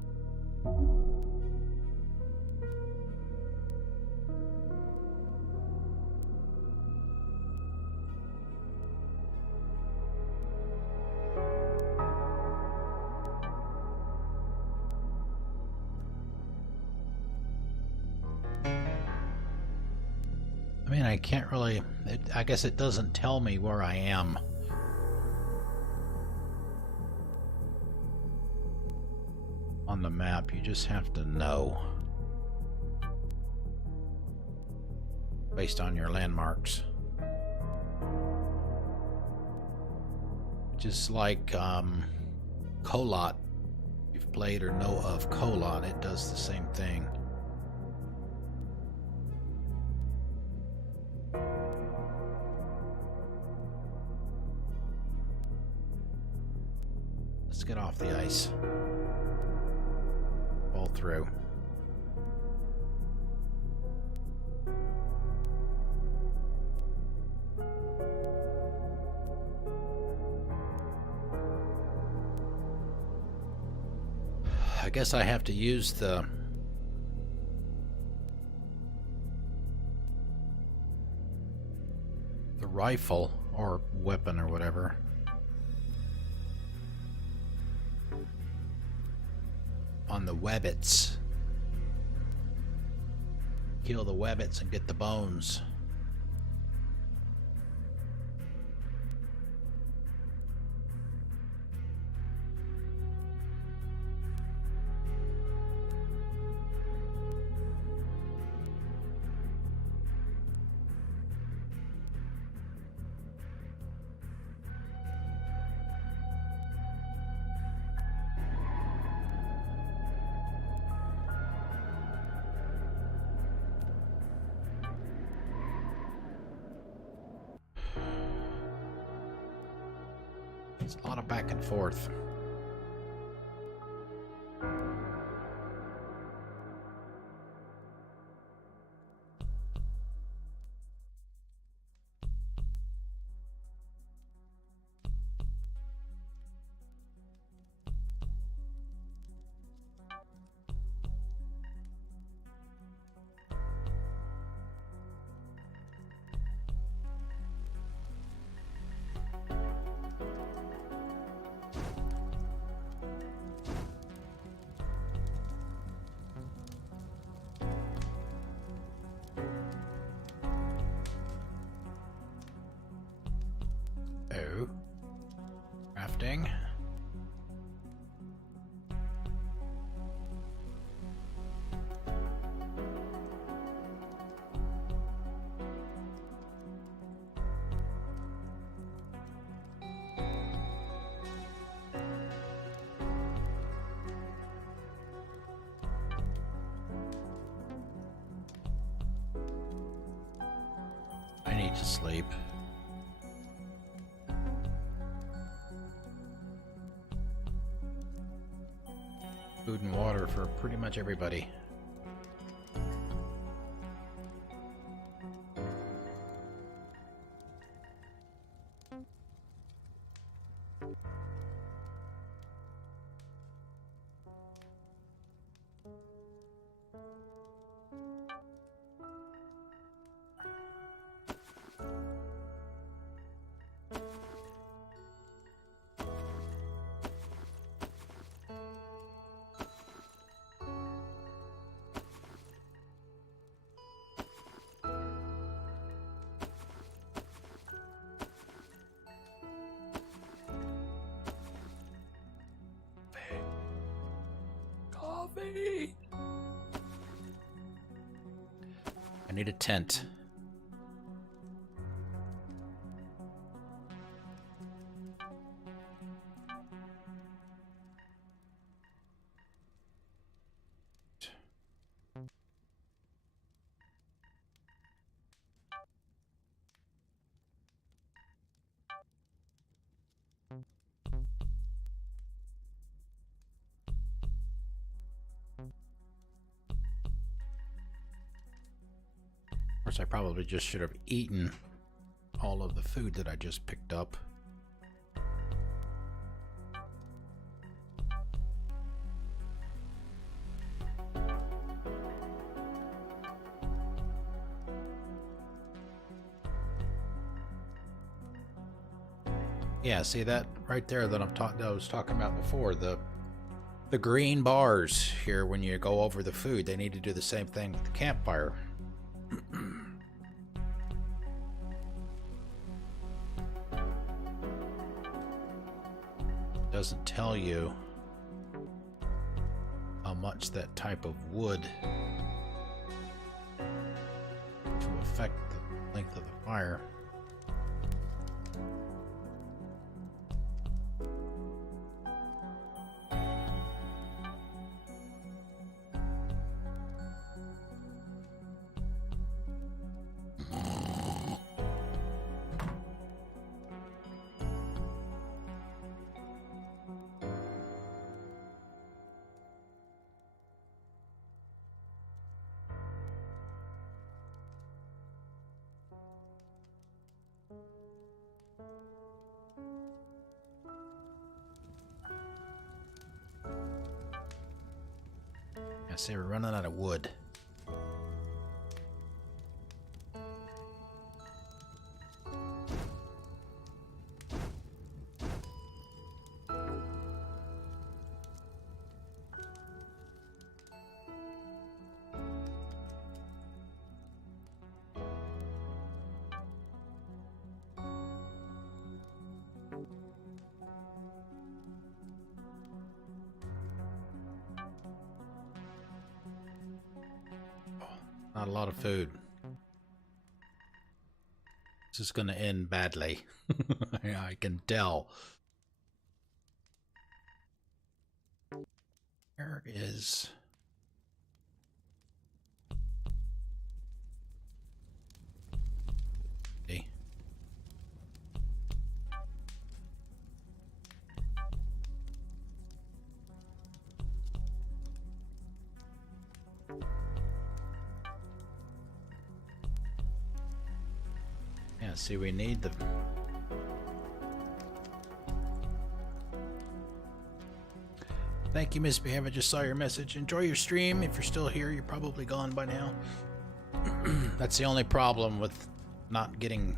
I mean, I can't really, I guess it doesn't tell me where I am. On the map, you just have to know based on your landmarks. Just like Kolot. If you've played or know of Kolot, it does the same thing. Let's get off the ice. Fall through. I guess I have to use the the rifle or weapon or whatever. On the webbits. Kill the webbits and get the bones. It's a lot of back and forth. Oh. Crafting. I need to sleep. Food and water for pretty much everybody. Coffee. I need a tent. Of course, I probably just should have eaten all of the food that I just picked up. Yeah, see that right there that I was talking about before, the green bars here when you go over the food, they need to do the same thing with the campfire. Doesn't tell you how much that type of wood to affect the length of the fire. I say we're running out of wood. Not a lot of food. This is going to end badly. I can tell. Where is... Okay. Yeah, see, we need the... Thank you, Miss Behave. I just saw your message. Enjoy your stream. If you're still here, you're probably gone by now. That's the only problem with not getting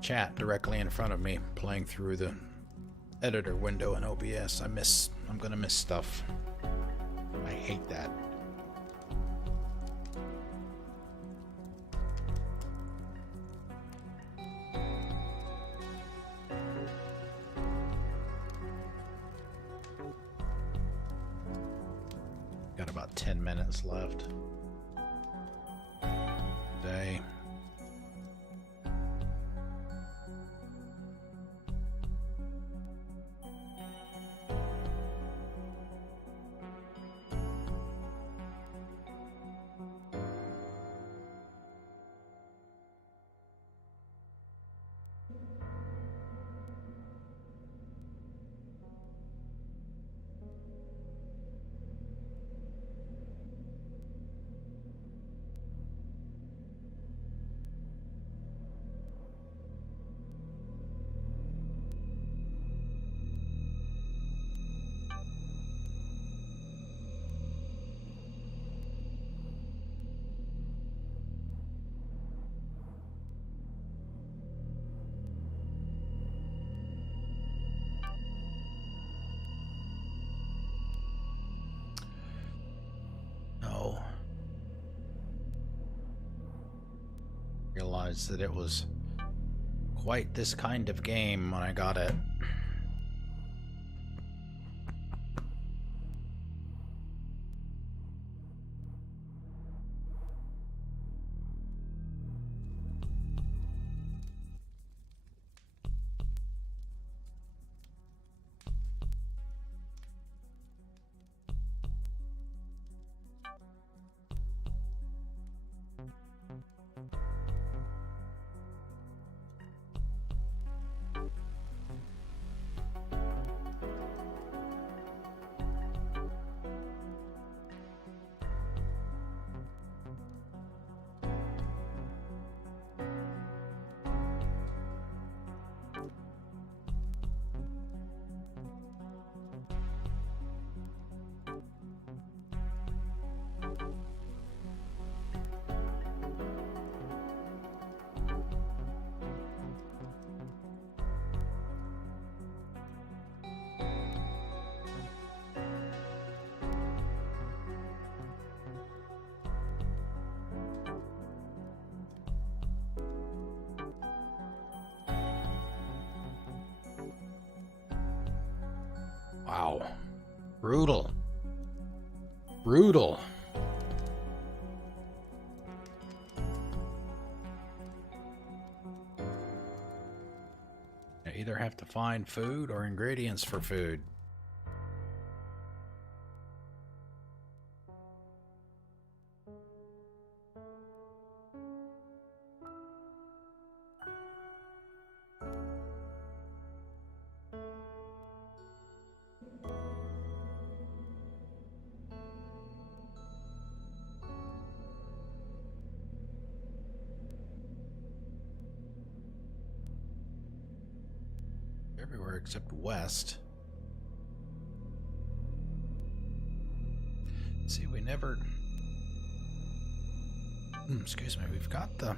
chat directly in front of me, playing through the editor window in OBS. I'm gonna miss stuff. I hate that. Got about 10 minutes left. Day. Realized that it was quite this kind of game when I got it. Wow. Brutal. Brutal. I either have to find food or ingredients for food. Everywhere except west. See, we never... excuse me, we've got the...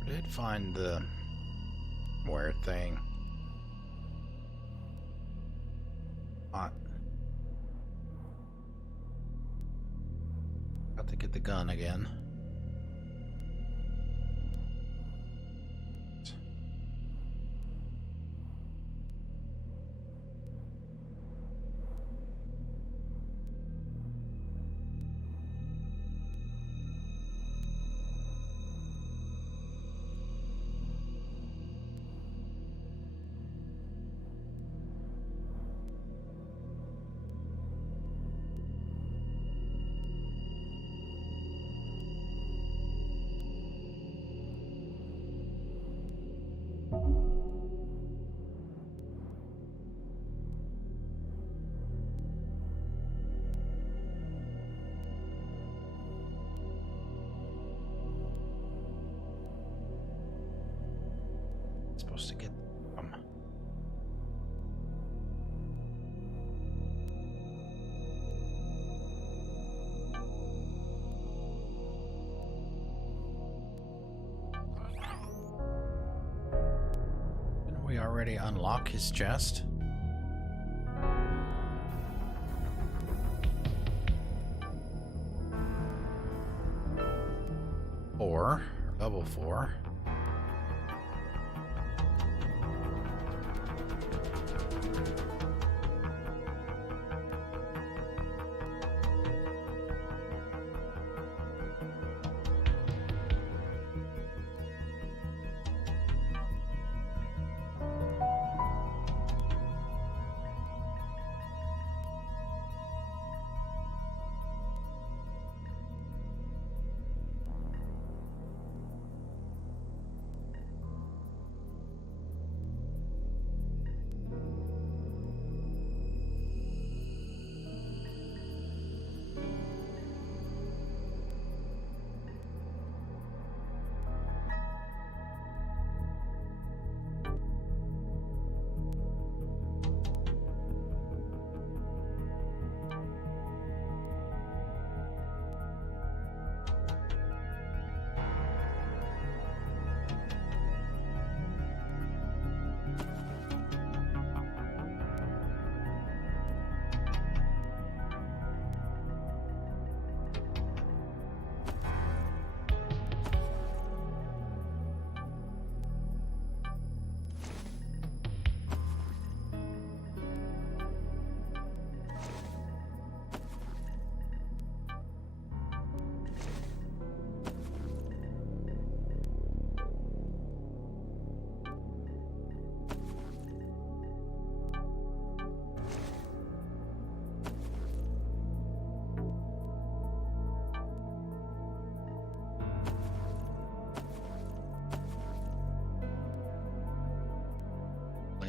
We did find the where thing. Hot. Got to get the gun again. supposed to get from? Didn't we already unlock his chest? Four, level 4.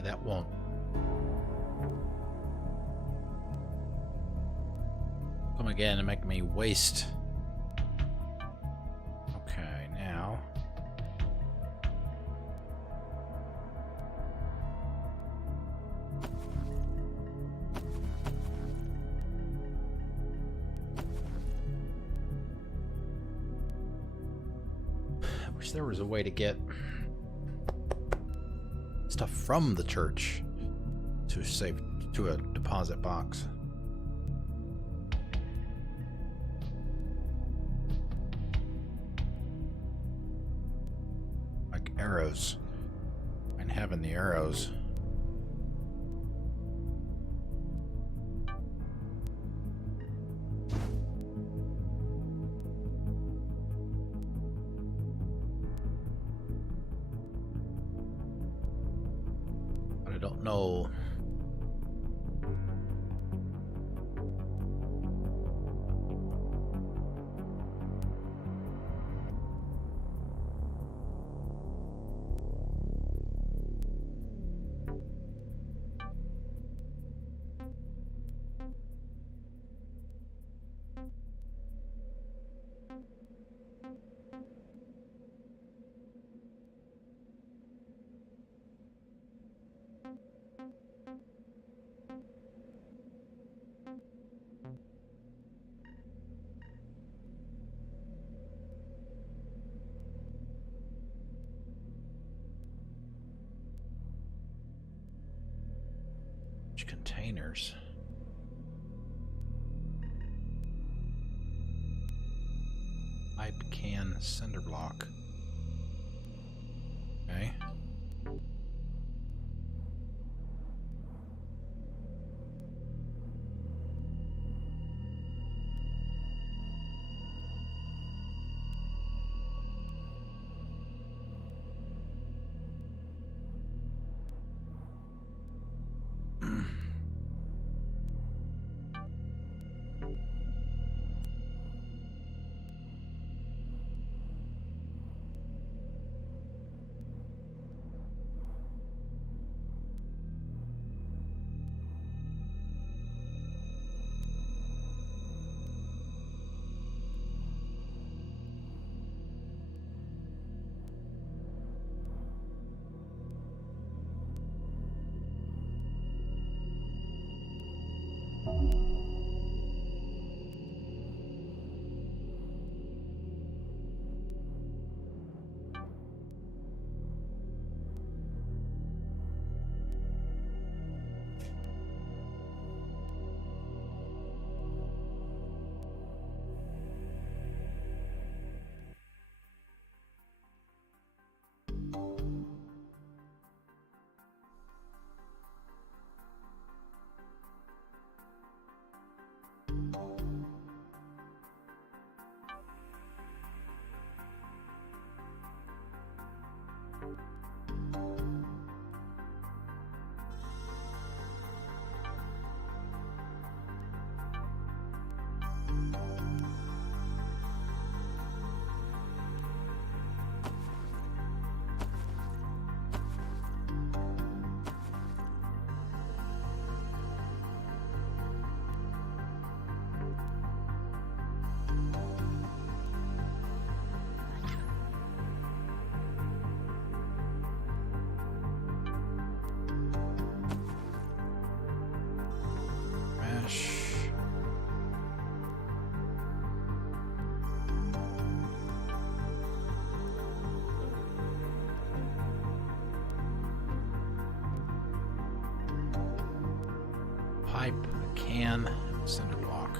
That won't. Come again and make me waste. Okay, now. I wish there was a way to get stuff from the church to save to a deposit box. Like arrows. And having the arrows. Don't know. Containers. Pipe, can, cinder block. Okay. Pipe, a can, cinder block.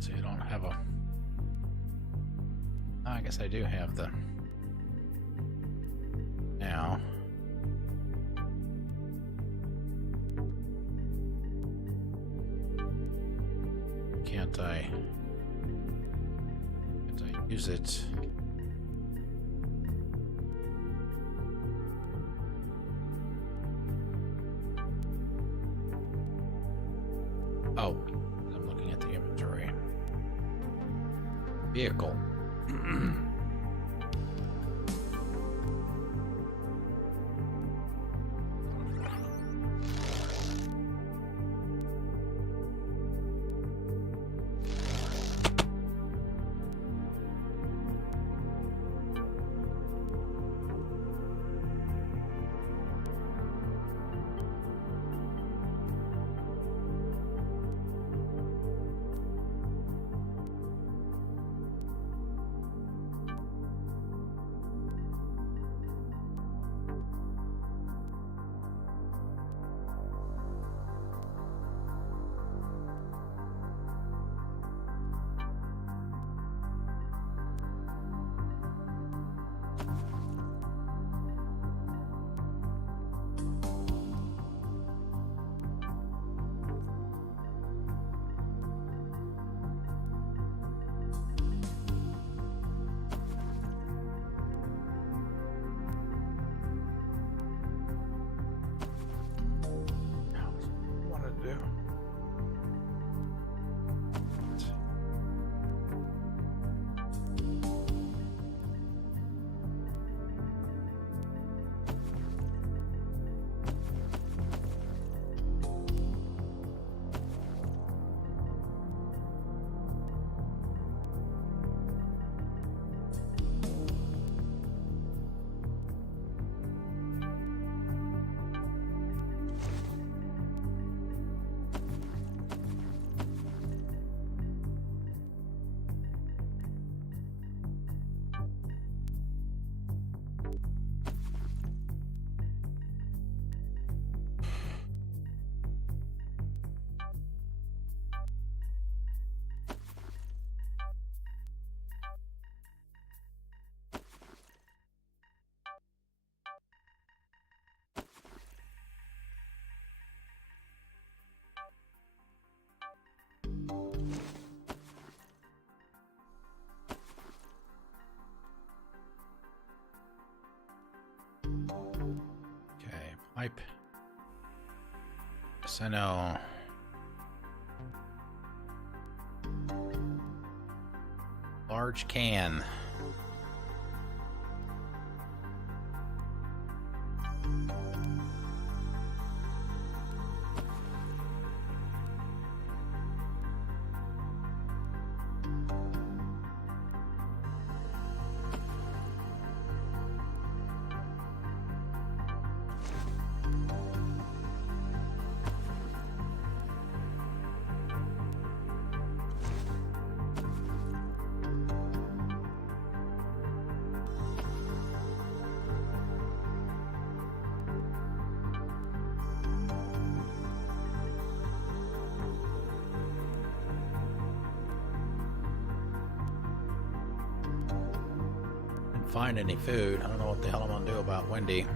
So you don't have a... I guess I do have the... Now... Can't I use it? Oh, I'm looking at the inventory. Vehicle. Pipe. Yes, I know. Large can. Find any food. I don't know what the hell I'm gonna do about Wendy.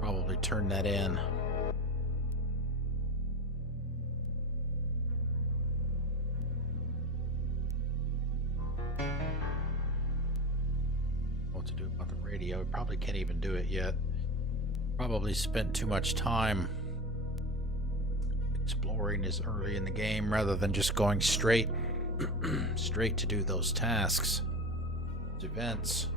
Probably turn that in. What to do about the radio? We probably can't even do it yet. Probably spent too much time exploring this early in the game rather than just going straight to do those tasks, events.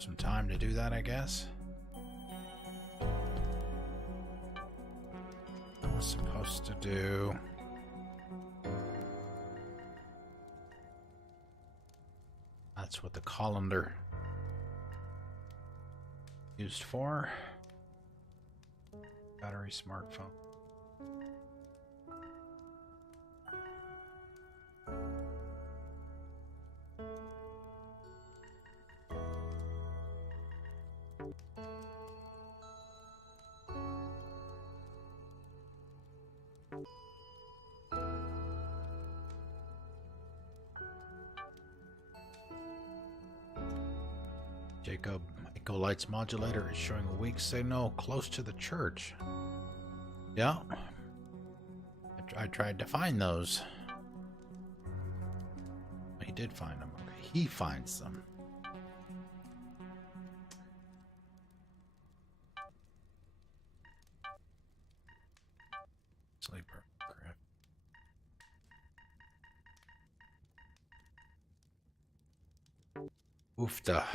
Some time to do that, I guess. I was supposed to do... That's what the colander used for. Battery smartphone. Eco Lights modulator is showing a weak signal close to the church. Yeah. I tried to find those. He did find them. Okay, he finds them. Sleeper. Crap. Oofda.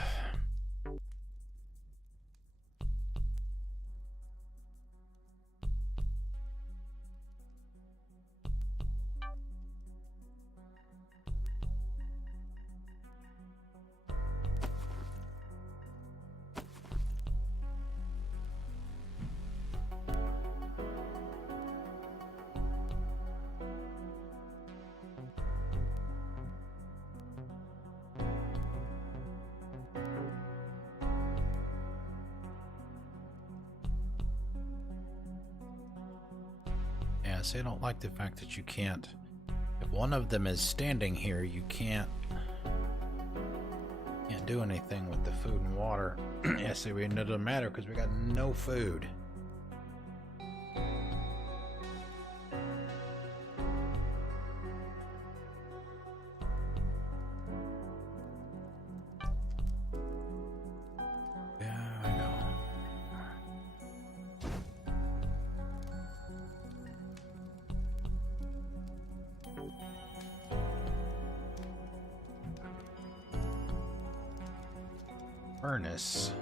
I don't like the fact that you can't, if one of them is standing here, you can't do anything with the food and water. Yeah, see, it doesn't matter because we got no food. Furnace.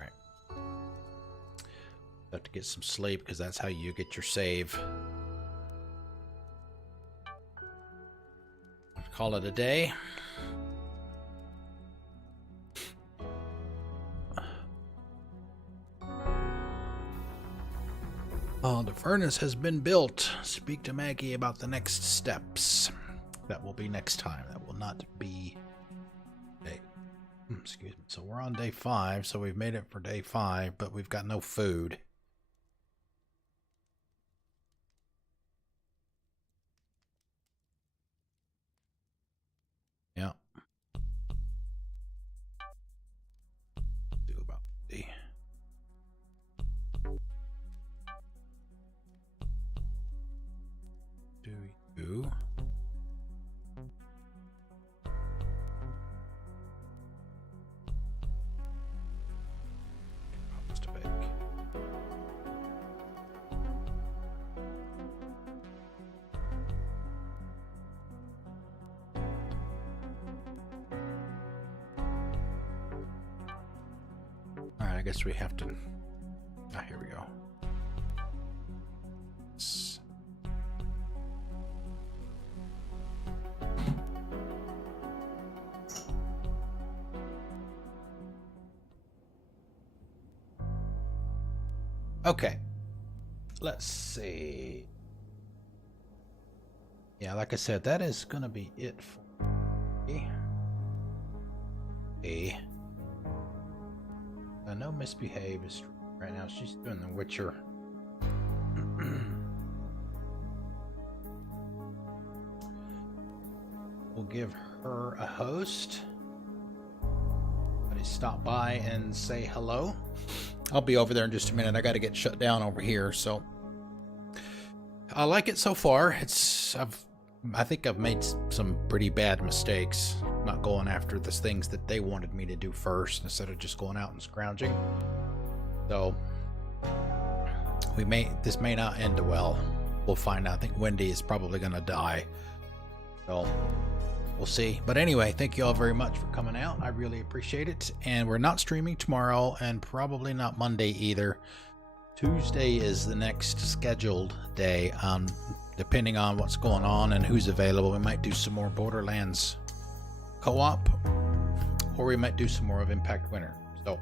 Right. Have to get some sleep because that's how you get your save. Call it a day. The furnace has been built. Speak to Maggie about the next steps. That will be next time. That will not be day. Excuse me. So we're on day 5. So we've made it for day 5, but we've got no food. Yeah. Do about the. Do you? Almost a bake. Alright, I guess we have to. Ah, here we go. Okay, let's see. Yeah, like I said, that is gonna be it for me. I know Misbehave is right now. She's doing The Witcher. We'll give her a host. Stop by and say hello. I'll be over there in just a minute. I got to get shut down over here, so I like it so far. I think I've made some pretty bad mistakes not going after the things that they wanted me to do first instead of just going out and scrounging. So this may not end well. We'll find out. I think Wendy is probably going to die. So we'll see. But anyway, thank you all very much for coming out. I really appreciate it. And we're not streaming tomorrow and probably not Monday either. Tuesday is the next scheduled day. Depending on what's going on and who's available, we might do some more Borderlands co-op, or we might do some more of Impact Winter. So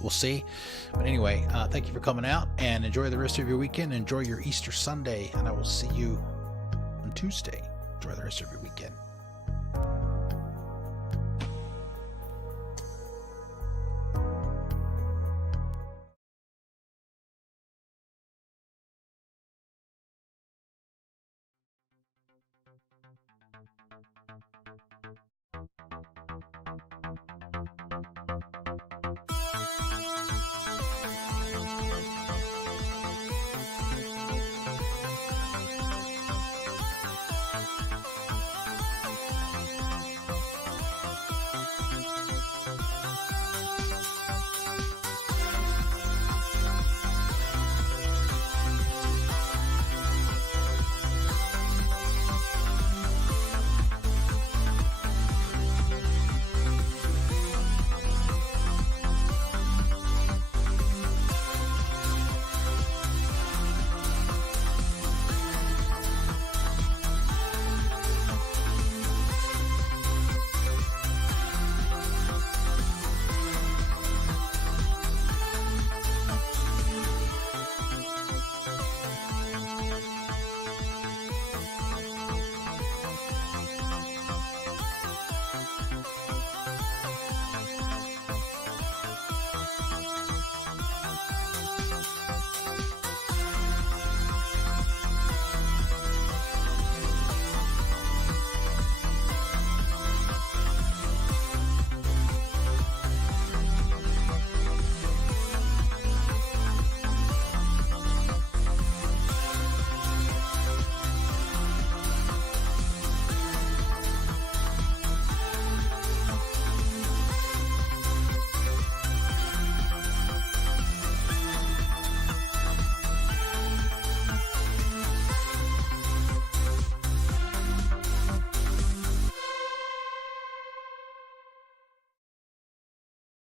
We'll see. But anyway, thank you for coming out, and enjoy the rest of your weekend. Enjoy your Easter Sunday, and I will see you on Tuesday. Enjoy the rest of your weekend.